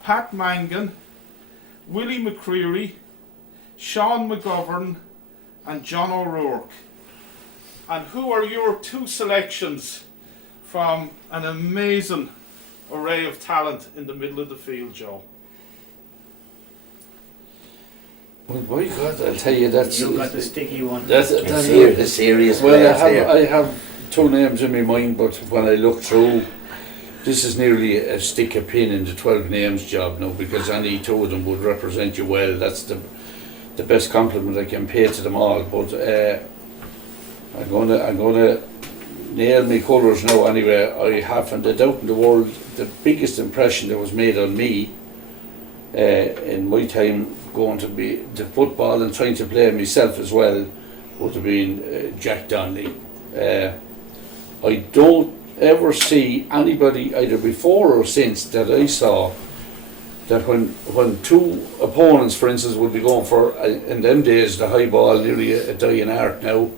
Pat Mangan, Willie McCreary, Sean McGovern, and John O'Rourke. And who are your 2 selections from an amazing array of talent in the middle of the field, Joe? Well, my God, I'll tell you, that's... You got the sticky one. That's The serious well, players here. I have 2 names in my mind, but when I look through, this is nearly a stick a pin in the 12 names job now, because any 2 of them would represent you well. That's the best compliment I can pay to them all. But I'm gonna nail my colours now anyway. I haven't a doubt in the world the biggest impression that was made on me in my time going to be the football and trying to play myself as well would have been Jack Donnelly. I don't ever see anybody either before or since that I saw that when 2 opponents, for instance, would be going for, in them days, the high ball, nearly a dying art now,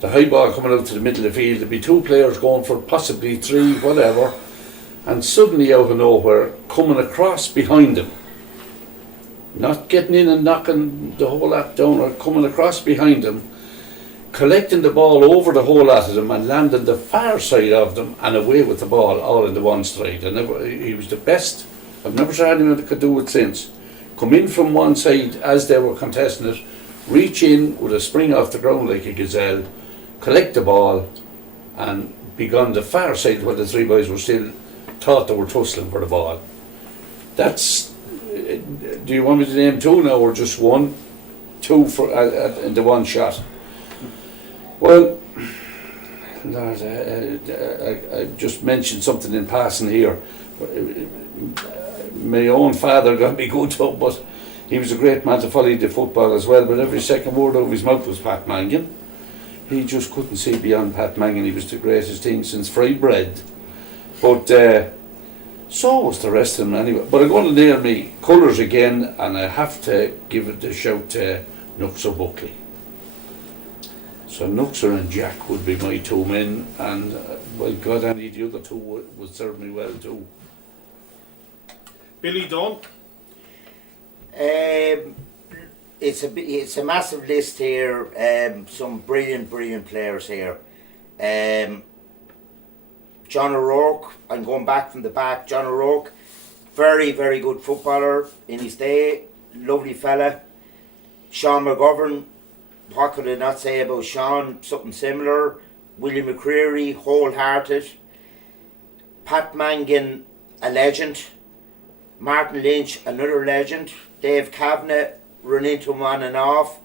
the high ball coming out to the middle of the field, there'd be 2 players going for possibly 3, whatever, and suddenly out of nowhere, coming across behind them, not getting in and knocking the whole lot down, or coming across behind them, collecting the ball over the whole lot of them and landing the far side of them and away with the ball all in the one stride. He was the best. I've never seen anyone that could do it since. Come in from one side as they were contesting it, reach in with a spring off the ground like a gazelle, collect the ball and be gone the far side where the 3 boys were still thought they were tussling for the ball. That's... do you want me to name 2 now or just 1? 2 for in the one shot. Well, Lord, I just mentioned something in passing here. My own father got me good up, but he was a great man to follow the football as well, but every second word out of his mouth was Pat Mangan. He just couldn't see beyond Pat Mangan. He was the greatest thing since fried bread. But so was the rest of them anyway. But I'm going to nail me colours again, and I have to give it a shout to Nuxer Buckley. So Nuxer and Jack would be my 2 men, and by God, any of the other 2 would serve me well too. Billy Dunne? It's a massive list here. Some brilliant players here. John O'Rourke, I'm going back from the back. John O'Rourke, very good footballer in his day, lovely fella. Sean McGovern, what could I not say about Sean? Something similar. William McCreary, wholehearted. Pat Mangan, a legend. Martin Lynch, another legend. Dave Kavanagh, run into him on and off.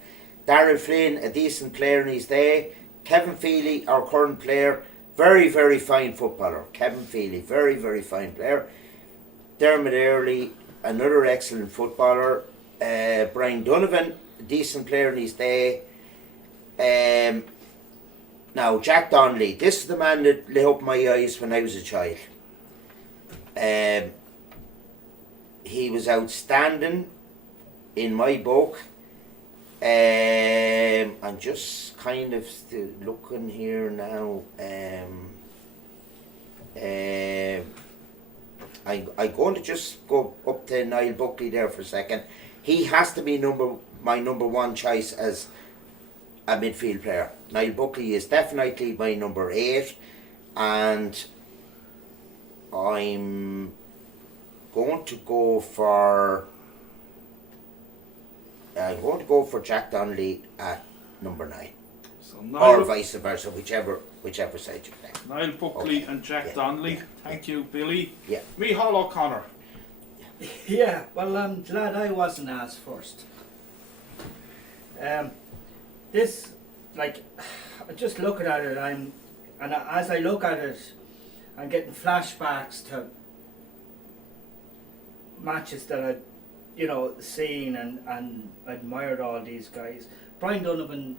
Darrell Flynn, a decent player in his day. Kevin Feely, our current player, very fine footballer. Kevin Feely, very fine player. Dermot Earley, another excellent footballer. Brian Donovan, a decent player in his day. Now, Jack Donnelly, this is the man that lit up my eyes when I was a child. He was outstanding in my book. I'm just kind of still looking here now. I'm going to just go up to Niall Buckley there for a second. He has to be my number one choice as a midfield player. Niall Buckley is definitely my number 8, and I'm going to go for Jack Donnelly at number 9, So or Niall, vice versa, whichever side you play. Niall Buckley Okay. and Jack Yeah. Donnelly. Thank you, Billy. Yeah. Micheal O'Connor. Yeah, well, I'm glad I wasn't asked first. This, like, just looking at it, as I look at it, I'm getting flashbacks to matches that I've, seen and admired all these guys. Brian Donovan,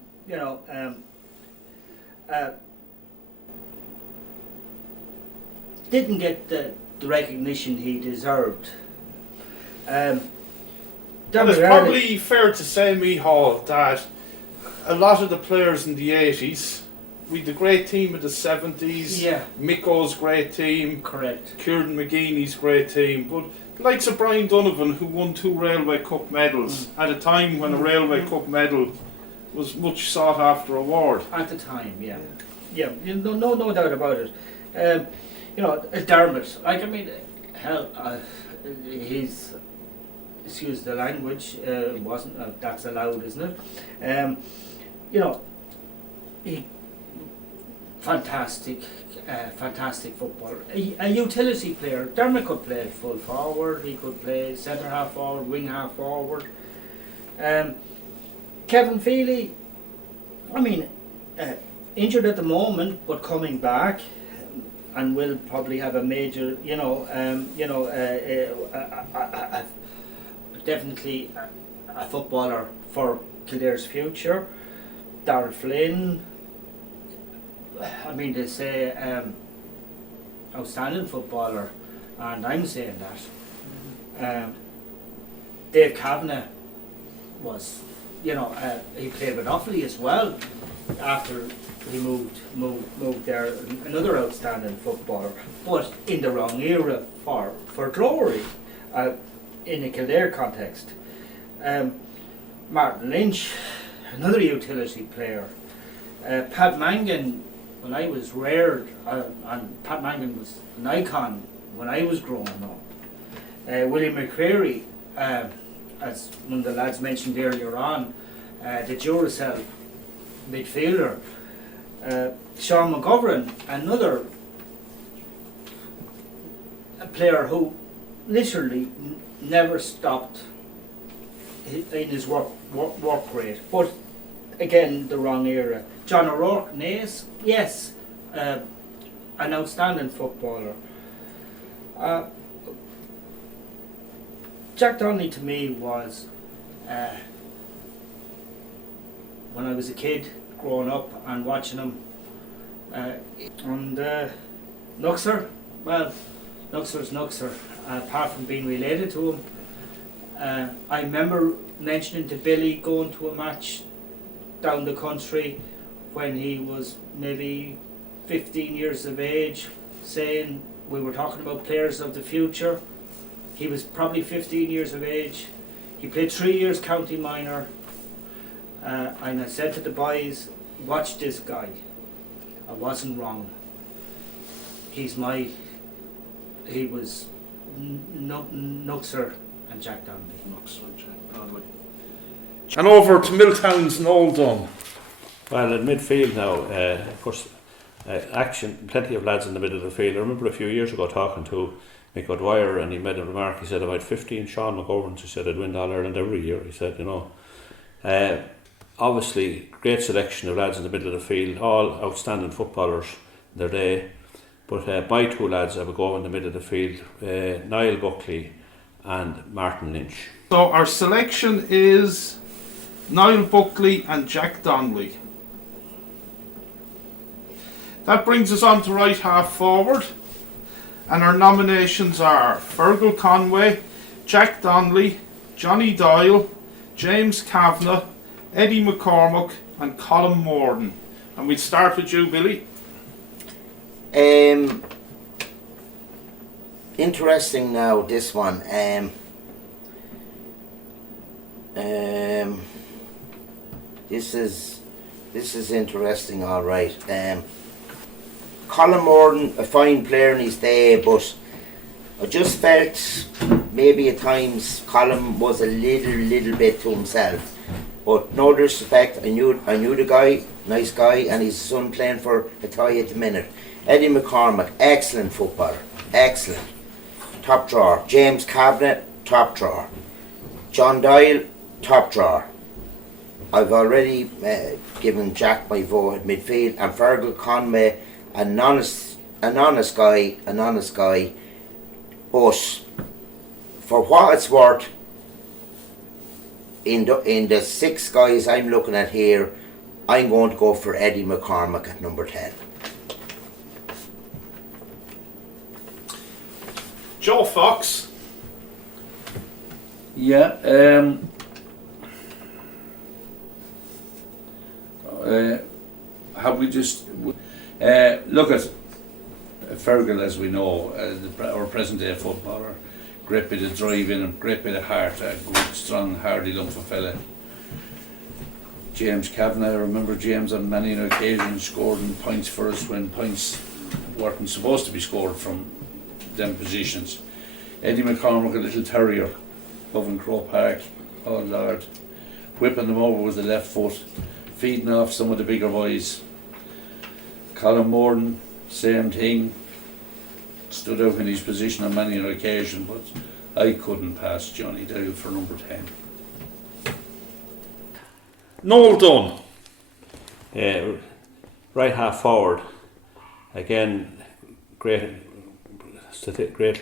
didn't get the recognition he deserved. Well, it's probably fair to say, Micheal, that a lot of the players in the 80s, we had a great team of the 70s, Yeah. Micko's great team, Correct. Kieran McGeeney's great team, but the likes of Brian Donovan, who won 2 Railway Cup medals at a time when a Railway Cup medal was much sought after award. At the time, yeah. Yeah, no doubt about it. Dermot, he's, excuse the language, wasn't, that's allowed, isn't it? He, fantastic footballer. A utility player. Dermot could play full forward, he could play centre half forward, wing half forward. Kevin Feely, injured at the moment, but coming back, and will probably have a major, definitely a footballer for Kildare's future. Darrell Flynn, they say outstanding footballer, and I'm saying that. Dave Kavanagh was, he played with Offaly as well after he moved there. Another outstanding footballer, but in the wrong era for glory, in a Kildare context. Martin Lynch, another utility player. Pat Mangan, when I was reared, and Pat Mangan was an icon when I was growing up. William McCreary, as one of the lads mentioned earlier on, the Duracell midfielder. Sean McGovern, another player who literally never stopped in his work rate, but again the wrong era. John O'Rourke, Naas, yes, an outstanding footballer. Jack Donnelly to me was, when I was a kid growing up and watching him, and Nuxer, well, Nuxer's Nuxer, apart from being related to him. I remember mentioning to Billy going to a match down the country when he was maybe 15 years of age, saying we were talking about players of the future. He was probably 15 years of age. He played 3 years county minor, and I said to the boys, watch this guy. I wasn't wrong. He was Nuxer and Jack Donnelly. And over to Milltown's Noel Dunne. Well, in midfield now, of course, action, plenty of lads in the middle of the field. I remember a few years ago talking to Mick O'Dwyer, and he made a remark. He said about 15 Sean McGoverns. He said I'd win All Ireland every year. He said, obviously great selection of lads in the middle of the field, all outstanding footballers in their day. But my 2 lads I would go in the middle of the field, Niall Buckley and Martin Lynch. So our selection is Niall Buckley and Jack Donnelly. That brings us on to right half forward. And our nominations are Fergal Conway, Jack Donnelly, Johnny Doyle, James Kavanagh, Eddie McCormack and Colin Morden. And we'll start with you, Billy. Interesting now, this one. This is interesting, all right. Colin Morden, a fine player in his day, but I just felt maybe at times Colin was a little bit to himself. But no disrespect, I knew the guy, nice guy, and his son playing for a tie at the minute. Eddie McCormack, excellent footballer, excellent. Top drawer. James Kavanagh, top drawer. John Doyle, top drawer. I've already given Jack my vote at midfield, and Fergal Conway, an honest guy. But for what it's worth, in the 6 guys I'm looking at here, I'm going to go for Eddie McCormack at number 10. Joe Fox. Yeah, have we just look at Fergal, as we know, our present day footballer, great bit of drive in him, great bit of heart, a good, strong, hardy lump of fella. James Kavanagh, I remember James on many an occasion scoring points for us when points weren't supposed to be scored from them positions. Eddie McCormack, a little terrier, up in Crow Park, oh Lord, whipping them over with the left foot, feeding off some of the bigger boys. Colin Morden, same thing, stood out in his position on many an occasion, but I couldn't pass Johnny Doyle for number 10. Noel Dunne. Right half forward, again, great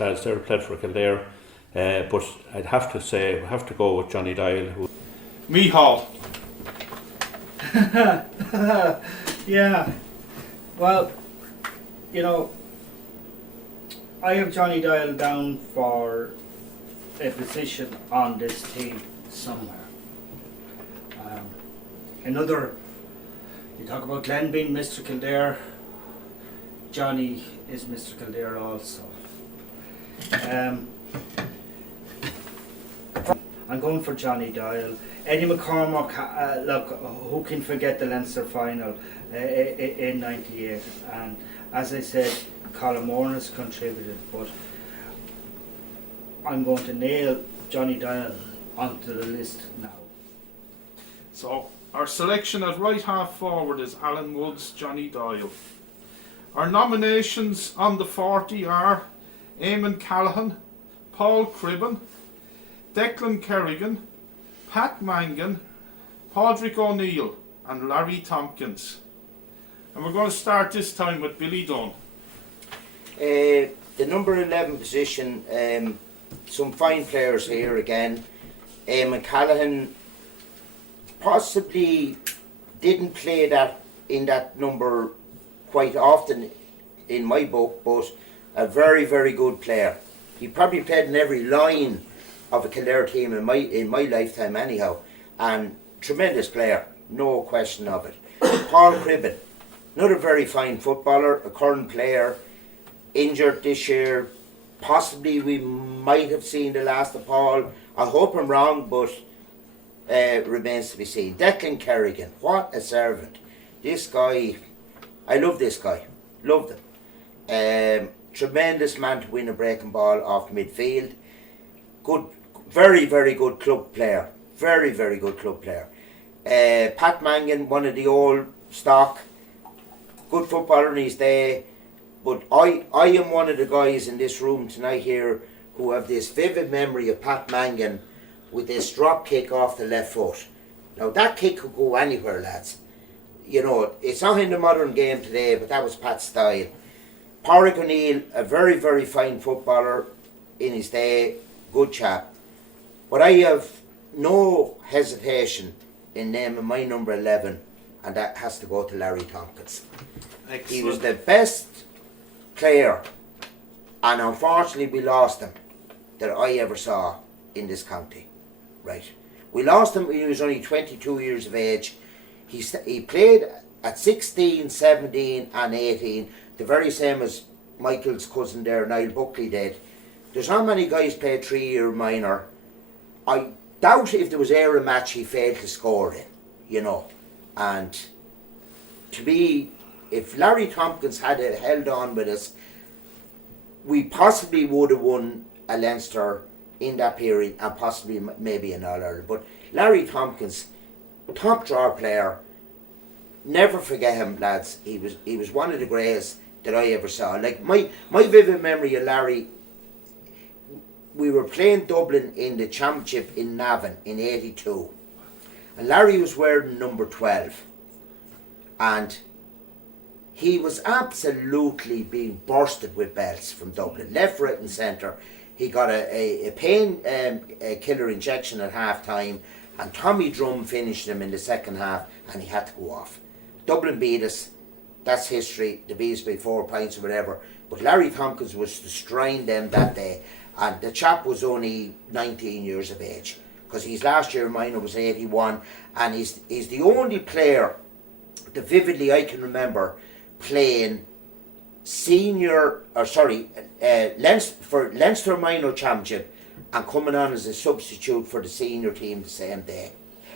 lads there, played for Kildare, but I'd have to go with Johnny Doyle. Micheal. Yeah, well, you know, I have Johnny Doyle down for a position on this team somewhere. Another, you talk about Glenn being Mr. Kildare, Johnny is Mr. Kildare also. I'm going for Johnny Doyle. Eddie McCormack, look, who can forget the Leinster final in '98? And as I said, Colin Moore has contributed, but I'm going to nail Johnny Doyle onto the list now. So our selection at right half forward is Alan Woods, Johnny Doyle. Our nominations on the 40 are Eamon Callaghan, Paul Cribben, Declan Kerrigan, Pat Mangan, Padraig O'Neill and Larry Tompkins. And we're going to start this time with Billy Dunne. The number 11 position, some fine players here again. Eamon Callaghan possibly didn't play that in that number quite often in my book, but a very, very good player. He probably played in every line of a Kildare team in my lifetime anyhow, and tremendous player, no question of it. Paul Cribben, another very fine footballer, a current player, injured this year. Possibly we might have seen the last of Paul. I hope I'm wrong, but remains to be seen. Declan Kerrigan, what a servant. This guy, I love this guy, loved him. Tremendous man to win a breaking ball off midfield. Good, very, very good club player. Very, very good club player. Pat Mangan, one of the old stock, good footballer in his day. But I am one of the guys in this room tonight here who have this vivid memory of Pat Mangan with this drop kick off the left foot. Now that kick could go anywhere, lads. You know, it's not in the modern game today, but that was Pat's style. Padraig O'Neill, a very, very fine footballer in his day, good chap. But I have no hesitation in naming my number 11 and that has to go to Larry Tompkins. Excellent. He was the best player, and unfortunately we lost him, that I ever saw in this county. Right. We lost him when he was only 22 years of age. He played at 16, 17 and 18, the very same as Michael's cousin there, Niall Buckley, did. There's not many guys play 3-year minor. I doubt if there was ever a match he failed to score in, you know. And to me, if Larry Tompkins had held on with us, we possibly would have won a Leinster in that period, and possibly maybe an All-Ireland. But Larry Tompkins, top draw player, never forget him, lads. He was one of the greatest that I ever saw. Like my vivid memory of Larry, we were playing Dublin in the championship in Navan in '82, and Larry was wearing number 12, and he was absolutely being bursted with belts from Dublin, left, right and centre. He got a pain killer injection at half time, and Tommy Drum finished him in the second half, and he had to go off. Dublin beat us, that's history, the beat us by 4 points or whatever, but Larry Tompkins was destroying them that day, and the chap was only 19 years of age, because his last year minor was 81, and he's the only player that vividly I can remember playing Leinster Minor Championship and coming on as a substitute for the senior team the same day.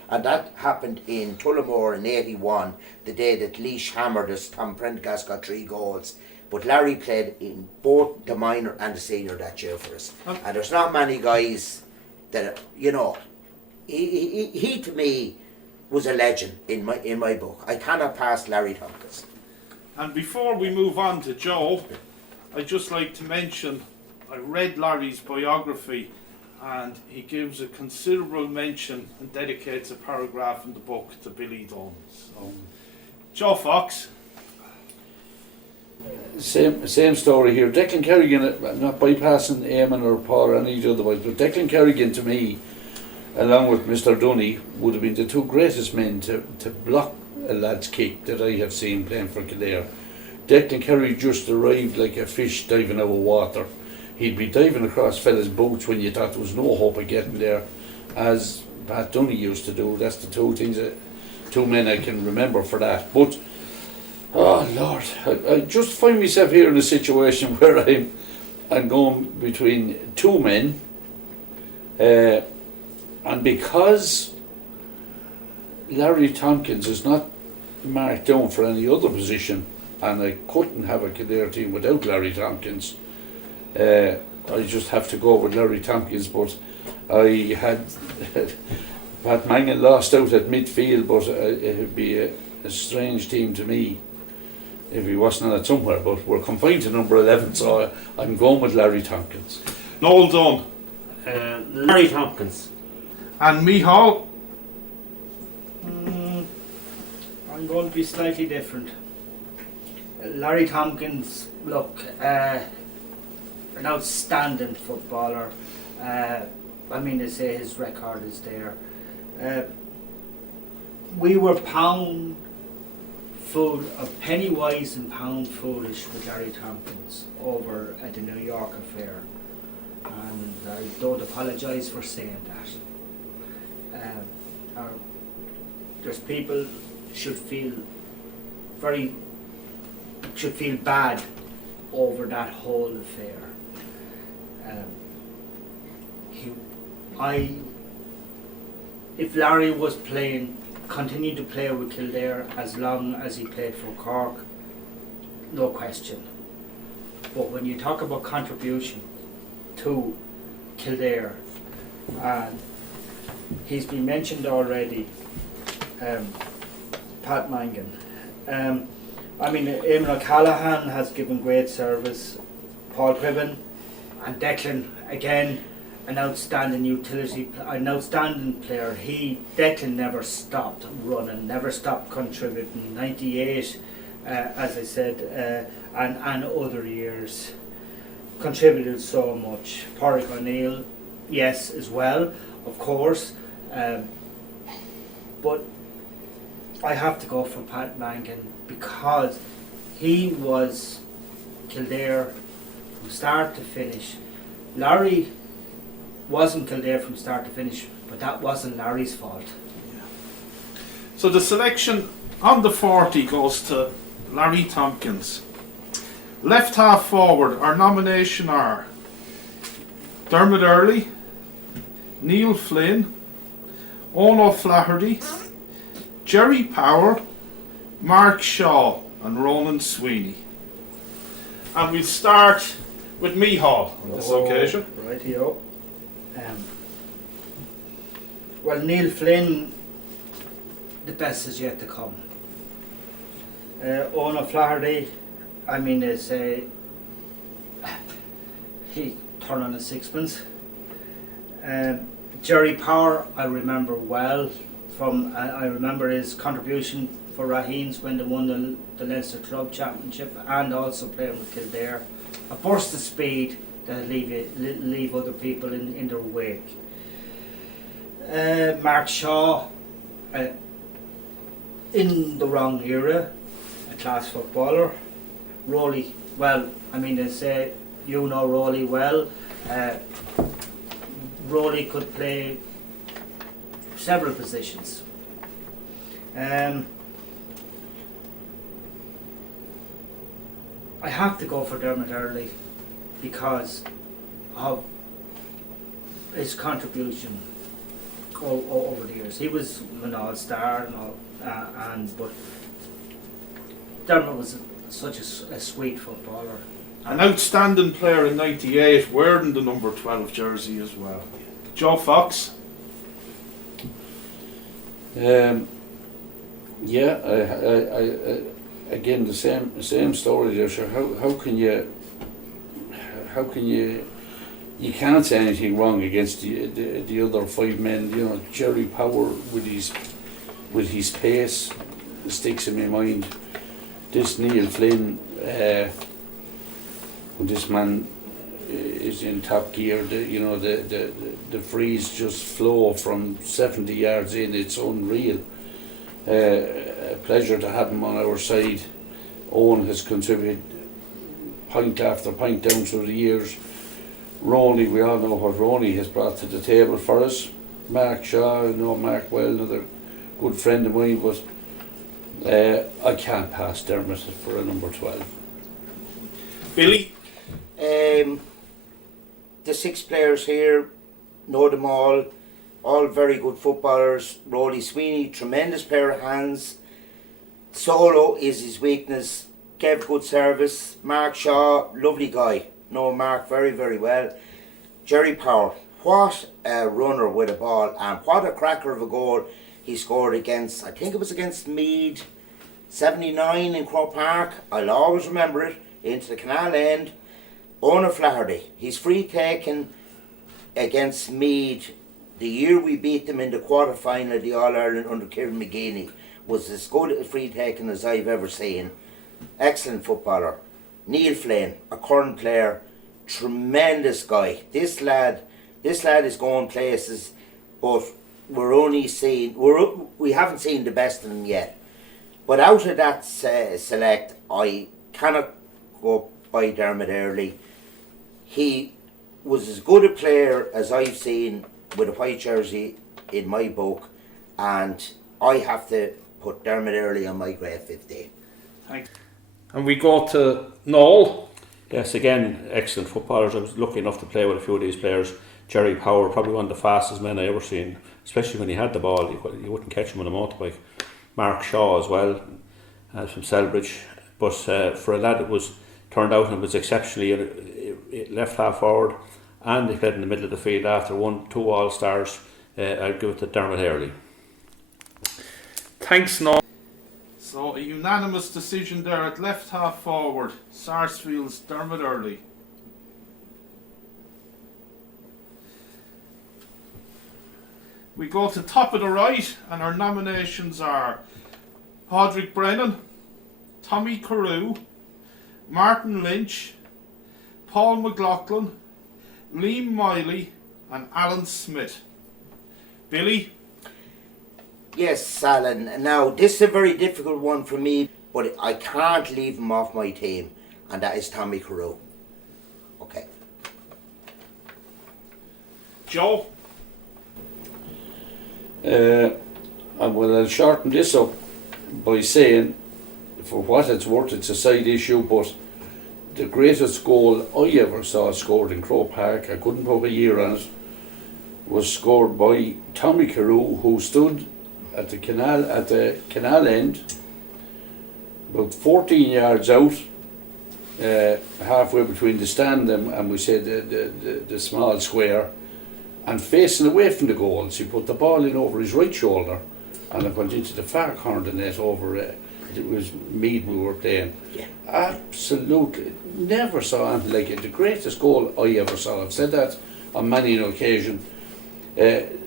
And that happened in Tullamore in '81, the day that Laois hammered us. Tom Prendergast got 3 goals. But Larry played in both the minor and the senior that year for us. And there's not many guys that, you know, he to me was a legend in my book. I cannot pass Larry Tompkins. And before we move on to Joe, I'd just like to mention, I read Larry's biography, and he gives a considerable mention and dedicates a paragraph in the book to Billy Dunne. So, Joe Fox. Same story here. Declan Kerrigan, not bypassing Eamon or Paul or any of the other boys, but Declan Kerrigan to me, along with Mr. Dunne, would have been the 2 greatest men to block a lad's kick that I have seen playing for Kildare. Declan Kerry just arrived like a fish diving out of water. He'd be diving across fellas' boots when you thought there was no hope of getting there, as Pat Dunne used to do. That's the 2 men I can remember for that. But oh Lord, I just find myself here in a situation where I'm going between 2 men, and because Larry Tompkins is not marked down for any other position, and I couldn't have a Kildare team without Larry Tompkins, I just have to go with Larry Tompkins. But I had Pat Mangan lost out at midfield, but it would be a strange team to me if he wasn't on it somewhere. But we're confined to number 11, so I'm going with Larry Tompkins. Noel Dunne. Larry Tompkins. And Micheal. I'm going to be slightly different. Larry Tompkins, look, an outstanding footballer. I mean, they say his record is there. We were pound penny wise and pound foolish with Larry Tompkins over at the New York affair, and I don't apologise for saying that. There's people should feel bad over that whole affair. If Larry was continued to play with Kildare as long as he played for Cork, no question. But when you talk about contribution to Kildare, and he's been mentioned already, Pat Mangan. I mean, Eamon O'Callaghan has given great service. Paul Cribben and Declan, again, an outstanding an outstanding player. Declan never stopped running, never stopped contributing. 98, as I said, and other years, contributed so much. Pádraig O'Neill, yes, as well, of course. But I have to go for Pat Mangan because he was Kildare from start to finish. Larry wasn't Kildare from start to finish, but that wasn't Larry's fault. So the selection on the 40 goes to Larry Tompkins. Left half forward, our nomination are Dermot Earley, Neil Flynn, Owen O'Flaherty, Jerry Power, Mark Shaw and Ronan Sweeney. And we'll start with Micheal on this occasion. Right here. Well, Neil Flynn, the best is yet to come. Owen O'Flaherty, I mean, he turned on a sixpence. Jerry Power, I remember well. I remember his contribution for Raheens when they won the Leinster Club Championship, and also playing with Kildare. A burst of speed that leave other people in their wake. Mark Shaw, in the wrong era, a class footballer. Rowley, well, I mean, they say you know Rowley well. Rowley could play several positions. I have to go for Dermot Earley because of his contribution over the years. He was an all-star and all, but Dermot was such a sweet footballer. An outstanding player in '98, wearing the number 12 jersey as well. Joe Fox. Again, the same story there. Sure, how can you can't say anything wrong against the other five men. You know, Jerry Power with his pace sticks in my mind. This Neil Flynn, when this man is in top gear, the frees just flow from 70 yards in. It's unreal. A pleasure to have him on our side. Owen has contributed point after point down through the years. Ronnie, we all know what Ronnie has brought to the table for us. Mark Shaw, I know Mark well, another good friend of mine, but I can't pass Dermot for a number 12. Billy? The six players here, know them all very good footballers. Rowley Sweeney, tremendous pair of hands. Solo is his weakness. Gave good service. Mark Shaw, lovely guy. Know Mark very, very well. Jerry Power, what a runner with a ball, and what a cracker of a goal he scored against, I think it was against Meath, 79 in Croke Park. I'll always remember it, into the canal end. Owen O'Flaherty, he's free taken against Meath. The year we beat them in the quarter-final of the All-Ireland under Kieran McGeaney was as good a free taken as I've ever seen. Excellent footballer. Neil Flynn, a current player, tremendous guy. This lad is going places, but we haven't seen the best of him yet. But out of that select, I cannot go by Dermot Earley. He was as good a player as I've seen with a white jersey in my book, and I have to put Dermot Earley on my grade 15. Thanks. And we go to Noel. Yes, again, excellent footballers. I was lucky enough to play with a few of these players. Jerry Power, probably one of the fastest men I ever seen, especially when he had the ball. You wouldn't catch him on a motorbike. Mark Shaw as well, from Selbridge. But for a lad that was turned out and was exceptionally left half forward, and he played in the middle of the field after 2 All-Stars, I'd give it to Dermot Earley. Thanks, Noel. So a unanimous decision there at left half forward. Sarsfield's Dermot Earley. We go to top of the right, and our nominations are Padraig Brennan, Tommy Carew, Martin Lynch, Paul McLaughlin, Liam Miley and Alan Smith. Billy? Yes, Alan. Now, this is a very difficult one for me, but I can't leave him off my team, and that is Tommy Carew. Okay. Joe? Well, I'll shorten this up by saying, for what it's worth, it's a side issue, but the greatest goal I ever saw scored in Croke Park, I couldn't put a year on it, was scored by Tommy Carew, who stood at the canal end, about 14 yards out, halfway between the stand and we said the small square, and facing away from the goals. He put the ball in over his right shoulder, and it went into the far corner of the net over. It was Mead we were playing. Yeah. Absolutely, never saw anything like it. The greatest goal I ever saw. I've said that on many an occasion.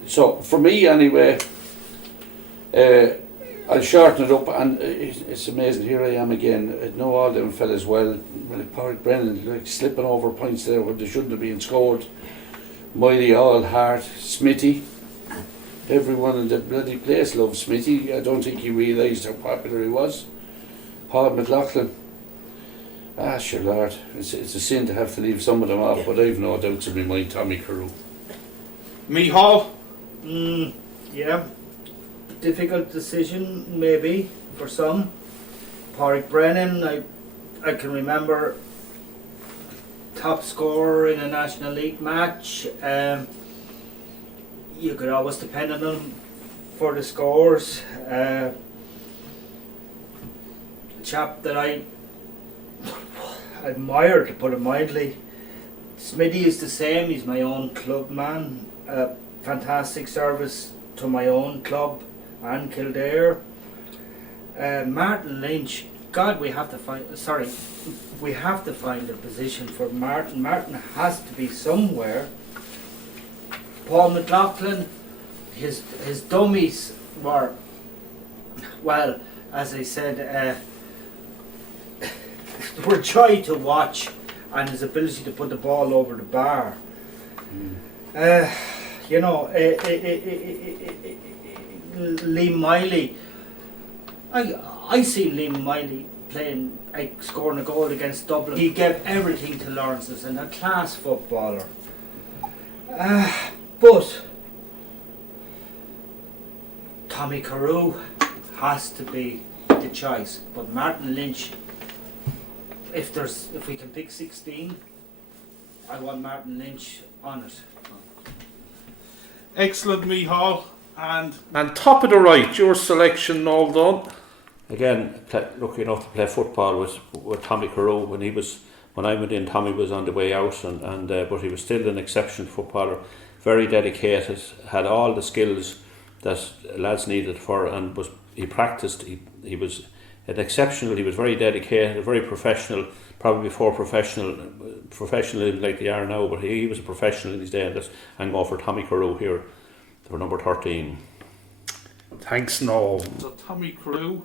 So for me anyway, I'll shorten it up, and it's amazing. Here I am again. I know all them fellas well. Like Pádraig Brennan, like slipping over points there when they shouldn't have been scored. Miley, All, Hart, Smithy. Everyone in the bloody place loves Smithy. I don't think he realised how popular he was. Paul McLaughlin. Sure Lord, it's a sin to have to leave some of them off, but I've no doubts in my mind Tommy Carew. Micheal? Yeah. Difficult decision, maybe, for some. Pádraig Brennan, I can remember top scorer in a National League match. You could always depend on him for the scores. A chap that I admire, to put it mildly. Smithy is the same, he's my own club man. Fantastic service to my own club and Kildare. Martin Lynch, God, we have to find a position for Martin. Martin has to be somewhere. Paul McLaughlin, his dummies were, well, as I said, were joy to watch, and his ability to put the ball over the bar. You know, Liam Miley. I seen Liam Miley playing, scoring a goal against Dublin. He gave everything to Lawrence's, and a class footballer. But Tommy Carew has to be the choice. But Martin Lynch, if we can pick 16, I want Martin Lynch on it. Excellent, Micheal. And top of the right, your selection, Noel Dunne. Again, lucky enough to play football with Tommy Carew. When I went in, Tommy was on the way out, and but he was still an exceptional footballer, very dedicated, had all the skills that lads needed for, and he practiced. He was an exceptional. He was very dedicated, very professional. Probably before professionalism like they are now, but he was a professional in his day. And I'm going for Tommy Carew here for number 13. Thanks, Noel. So Tommy Carew,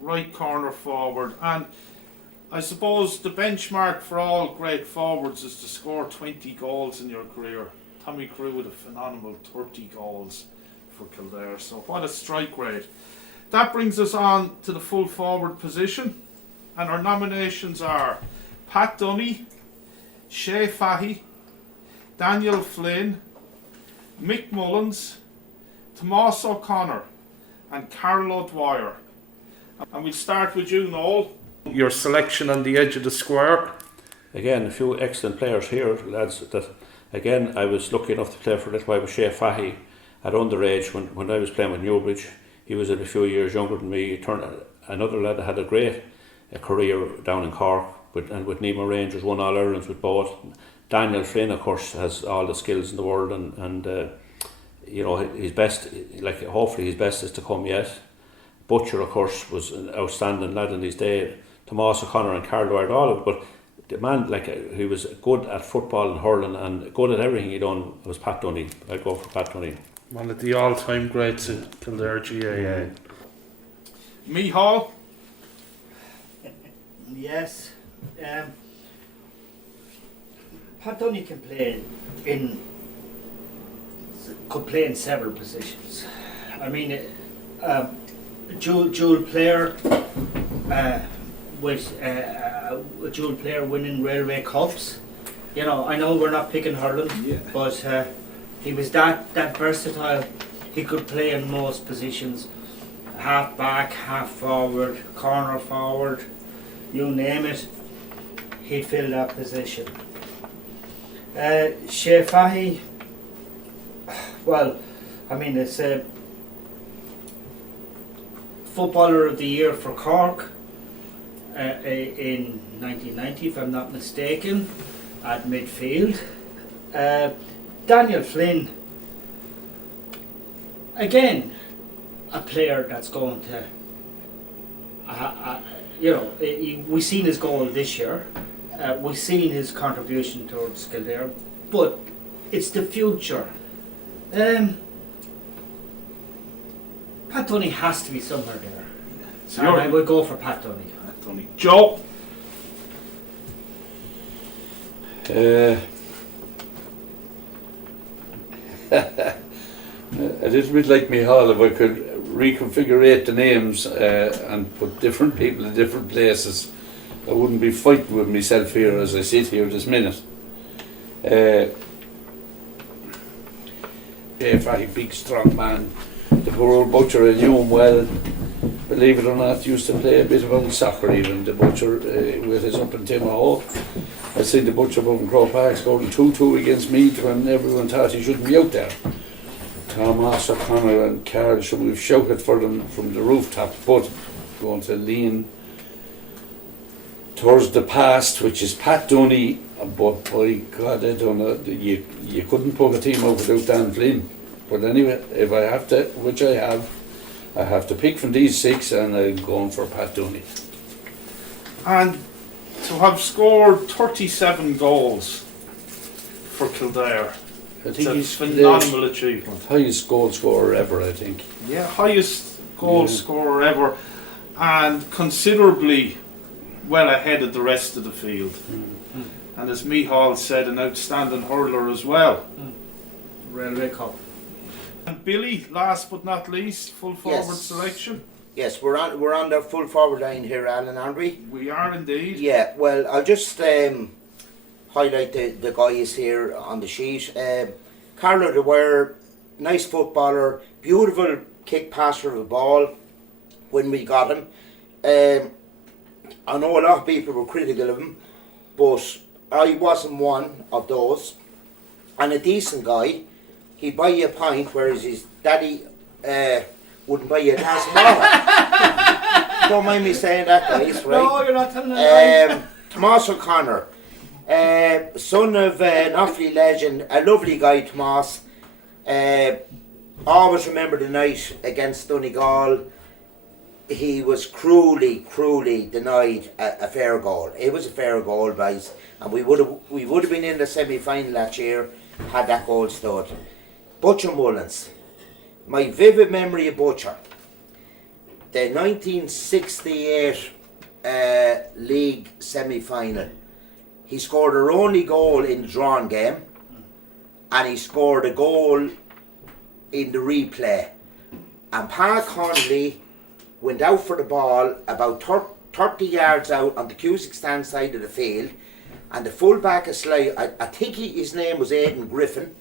right corner forward, and I suppose the benchmark for all great forwards is to score 20 goals in your career. Tommy Carew with a phenomenal 30 goals for Kildare, so what a strike rate. That brings us on to the full forward position, and our nominations are Pat Dunne, Shay Fahy, Daniel Flynn, Mick Mullins, Tomás O'Connor and Carl O'Dwyer. And we'll start with you, Noel. Your selection on the edge of the square. Again, a few excellent players here, lads. That again, I was lucky enough to play for a little while with Shay Fahy at underage when I was playing with Newbridge. He was a few years younger than me. He turned another lad that had a great career down in Cork, and with Nemo Rangers, won All Irelands with both. Daniel Flynn, of course, has all the skills in the world, and you know, his best, like hopefully his best is to come yet. Butcher, of course, was an outstanding lad in his day. Tomás O'Connor and Carl O'Dwyer, all of it, but the man, like, who was good at football and hurling and good at everything he done was Pat Dunne. I'd go for Pat Dunne. One of the all-time greats in Kildare GAA. Micheal? Yes. Pat Dunne could play in several positions. I mean, dual player with a dual player winning railway cups. You know, I know we're not picking hurling, but he was that versatile. He could play in most positions, half back, half forward, corner forward, you name it, he'd fill that position. Shay Fahy, well, I mean, it's a Footballer of the Year for Cork in 1990, if I'm not mistaken, at midfield. Daniel Flynn, again, a player that's going to, we've seen his goal this year, we've seen his contribution towards Kildare, but it's the future. Pat Dunne has to be somewhere there. So I will go for Pat Dunne. Joe? A little bit like Micheal, if I could reconfigure the names and put different people in different places, I wouldn't be fighting with myself here as I sit here this minute. Very big, strong man. The poor old butcher, I knew him well. Believe it or not, used to play a bit of old soccer even, the butcher, with his up in Timahoe. I seen the butcher above in Crow Park scoring 2-2 against Meath when everyone thought he shouldn't be out there. Thomas O'Connor and Carl, so we've shouted for them from the rooftop, but going to lean towards the past, which is Pat Dunne, but by God, I don't know, you couldn't put a team out without Dan Flynn. But anyway, if I have to, which I have to pick from these six, and I'm going for Pat Dunne. And to have scored 37 goals for Kildare, I it's think a he's phenomenal achievement. Highest goal scorer ever, I think. Yeah, highest goal scorer ever, and considerably well ahead of the rest of the field. And as Micheal said, an outstanding hurler as well. Railway Cup. And Billy, last but not least, full forward selection. Yes, we're on the full forward line here, Alan, aren't we? We are indeed. Yeah, well, I'll just highlight the guys here on the sheet. Carlo De Ware, nice footballer, beautiful kick passer of the ball when we got him. I know a lot of people were critical of him, but I wasn't one of those. And a decent guy. He'd buy you a pint, whereas his daddy wouldn't buy you a glass of water. Don't mind me saying that, guys, right? No, you're not telling a lie. Tomas O'Connor, son of an Offaly legend, a lovely guy, Tomas. Always remember the night against Donegal. He was cruelly denied a fair goal. It was a fair goal, guys, and we would have been in the semi-final that year had that goal stood. Butcher Mullins, my vivid memory of Butcher, the 1968 league semi-final. He scored our only goal in the drawn game, and he scored a goal in the replay. And Park Connolly went out for the ball about 30 yards out on the Cusick stand side of the field, and the full-back of Sly, I think his name was Aidan Griffin,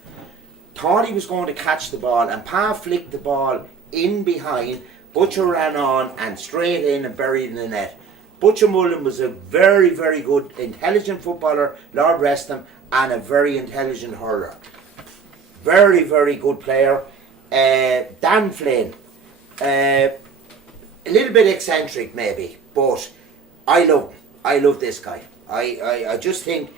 thought he was going to catch the ball, and Pa flicked the ball in behind. Butcher ran on and straight in and buried in the net. Butcher Mullen was a very, very good, intelligent footballer, Lord rest him, and a very intelligent hurler. Very, very good player. Dan Flynn, a little bit eccentric maybe, but I love him. I love this guy. I just think,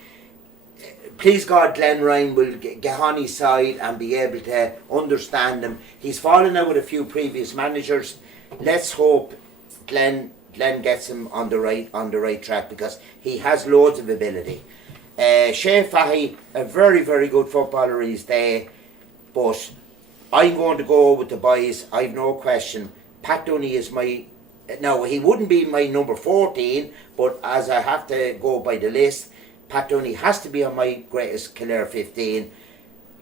please God, Glenn Ryan will get on his side and be able to understand him. He's fallen out with a few previous managers. Let's hope Glenn gets him on the right track, because he has loads of ability. Shay Fahy, a very, very good footballer in his day, but I'm going to go with the boys. I've no question. Pat Dunne is now he wouldn't be my number 14, but as I have to go by the list, Pat Dunne has to be on my greatest Kildare 15.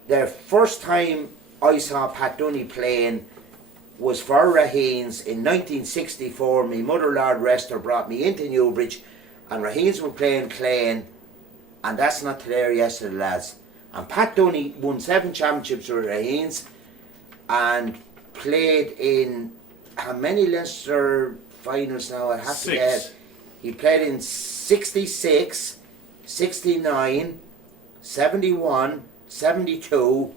The first time I saw Pat Dunne playing was for Raheens. In 1964, my mother, Lord rest her, brought me into Newbridge, and Raheens were playing Clane, and that's not today or yesterday, lads. And Pat Dunne won 7 championships with Raheens, and played in how many Leinster finals now? I have to get. He played in 66, 69, 71, 72,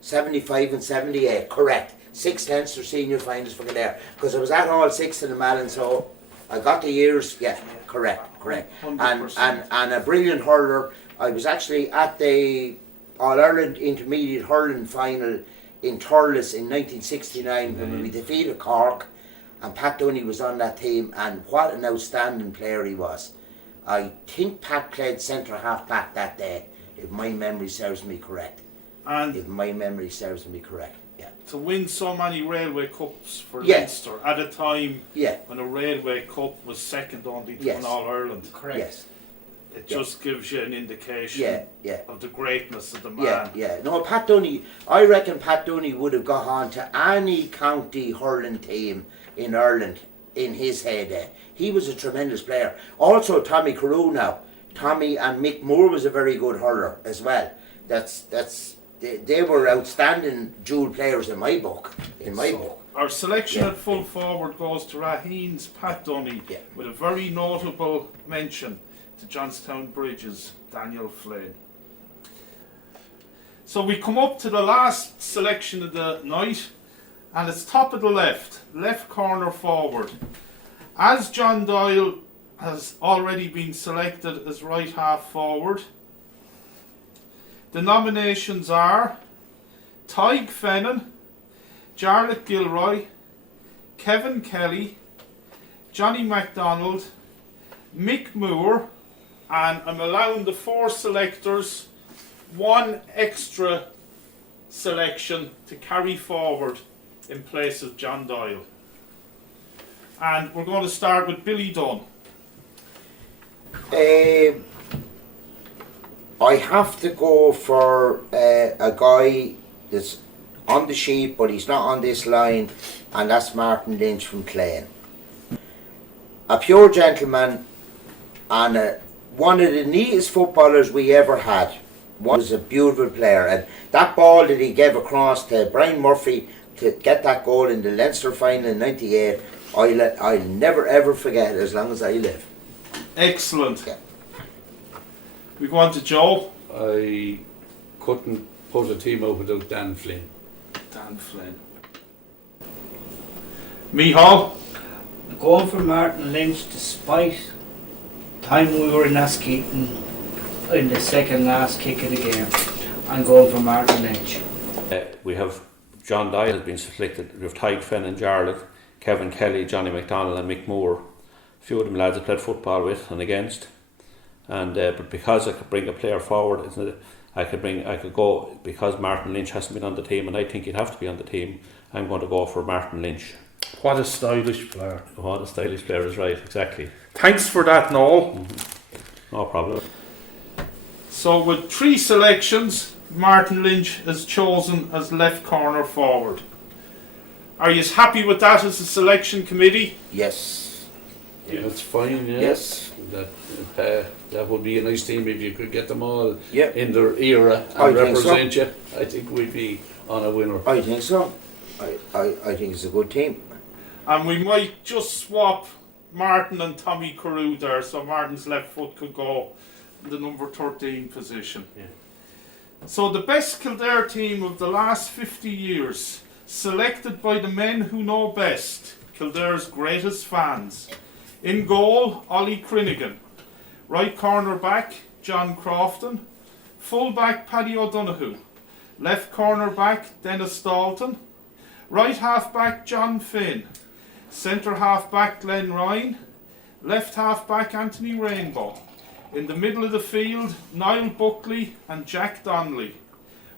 75 and 78, correct. 6 Leinster senior finals for Kildare. Because I was at all 6 in the Malin, so I got the years, yeah, correct. And a brilliant hurler. I was actually at the All-Ireland Intermediate Hurling Final in Thurles in 1969 when we defeated Cork, and Pat Dunne was on that team, and what an outstanding player he was. I think Pat played centre half back that day, if my memory serves me correct. And yeah. To win so many Railway Cups for Leinster at a time when a Railway Cup was second only to an All-Ireland. Correct. Yes. It just gives you an indication of the greatness of the man. No, Pat Dunne, I reckon Pat Dunne would have got on to any county hurling team in Ireland in his heyday. He was a tremendous player. Also Tommy Carew now. Tommy and Mick Moore was a very good hurler as well. They were outstanding dual players in my book. Our selection at full forward goes to Raheens, Pat Dunne, with a very notable mention to Johnstown Bridge's Daniel Flynn. So we come up to the last selection of the night, and it's top of the left corner forward. As John Doyle has already been selected as right half forward, the nominations are Tig Fennan, Jarlath Gilroy, Kevin Kelly, Johnny MacDonald, Mick Moore, and I'm allowing the 4 selectors 1 extra selection to carry forward in place of John Doyle. And we're going to start with Billy Dunne. I have to go for a guy that's on the sheet, but he's not on this line, and that's Martin Lynch from Clane. A pure gentleman, and one of the neatest footballers we ever had. One was a beautiful player, and that ball that he gave across to Brian Murphy to get that goal in the Leinster final in '98, I'll never ever forget it as long as I live. Excellent. Yeah. We go on to Joe. I couldn't put a team out without Dan Flynn. Micheal. Going for Martin Lynch, despite time we were in Askeaton in the second last kick of the game. I'm going for Martin Lynch. We have John Doyle has been selected. We have Tig Fennan, Jarlath, Kevin Kelly, Johnny MacDonald and Mick Moore. A few of them lads I played football with and against. And but because I could bring a player forward, I could go because Martin Lynch hasn't been on the team, and I think he'd have to be on the team. I'm going to go for Martin Lynch. What a stylish player. What a stylish player is right, exactly. Thanks for that, Noel. No problem. So with 3 selections, Martin Lynch is chosen as left corner forward. Are you happy with that as a selection committee? Yes. Yeah, that's fine. Yeah. Yes. That would be a nice team if you could get them all in their era and represent you. I think we'd be on a winner. I think so. I think it's a good team. And we might just swap Martin and Tommy Carew there, so Martin's left foot could go in the number 13 position. Yeah. So the best Kildare team of the last 50 years, selected by the men who know best, Kildare's greatest fans. In goal, Ollie Crinigan. Right corner back, John Crofton. Full back, Paddy O'Donoghue. Left corner back, Dennis Dalton. Right half back, John Finn. Centre half back, Glenn Ryan. Left half back, Anthony Rainbow. In the middle of the field, Niall Buckley and Jack Donnelly.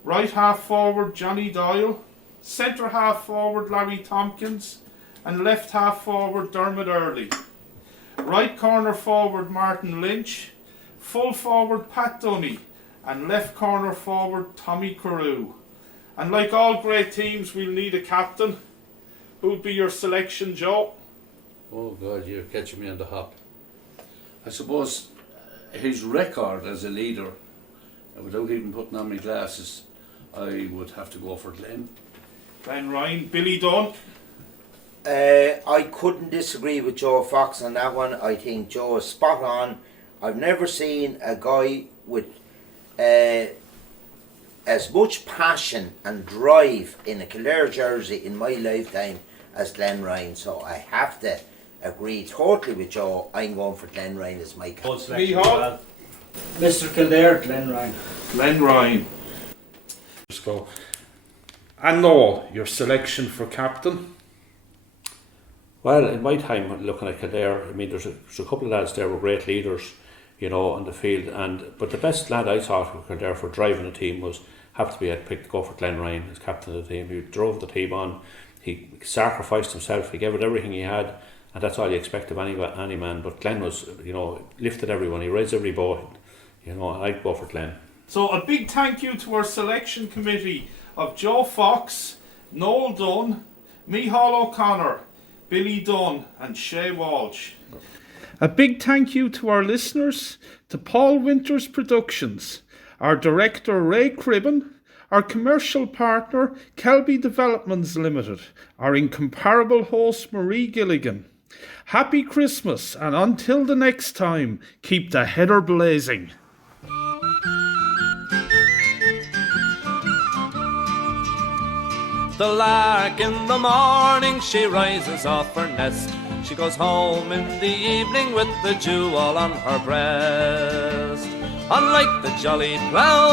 Right half forward, Johnny Doyle. Centre half forward, Larry Tompkins. And left half forward, Dermot Early. Right corner forward, Martin Lynch. Full forward, Pat Dunne. And left corner forward, Tommy Carew. And like all great teams, we'll need a captain. Who would be your selection, Joe? Oh God, you're catching me on the hop. I suppose his record as a leader, without even putting on my glasses, I would have to go for Glenn. Glenn Ryan. Billy Dunne. I couldn't disagree with Joe Fox on that one. I think Joe is spot on. I've never seen a guy with as much passion and drive in a Kildare jersey in my lifetime as Glenn Ryan. So I have to agree totally with Joe. I'm going for Glenn Ryan as my captain. Good selection. Micheal. Mr. Kildare, Glen Ryan. Glenn Ryan. Let's go. And Noel, your selection for captain? Well, in my time looking at Kildare, I mean, there's a couple of lads there were great leaders, you know, on the field. But the best lad I thought for Kildare for driving the team was have to be I'd pick to go for Glen Ryan as captain of the team. He drove the team on. He sacrificed himself. He gave it everything he had, and that's all you expect of any man. But Glen was, you know, lifted everyone. He raised every boat. You know, I'd go for Glen. So a big thank you to our selection committee of Joe Fox, Noel Dunne, Micheal O'Connor, Billy Dunne and Shay Walsh. A big thank you to our listeners, to Paul Winters Productions, our director Ray Cribben, our commercial partner Kelby Developments Limited, our incomparable host Marie Gilligan. Happy Christmas, and until the next time, keep the header blazing. The lark in the morning, she rises off her nest. She goes home in the evening with the dew all on her breast. Unlike the jolly plough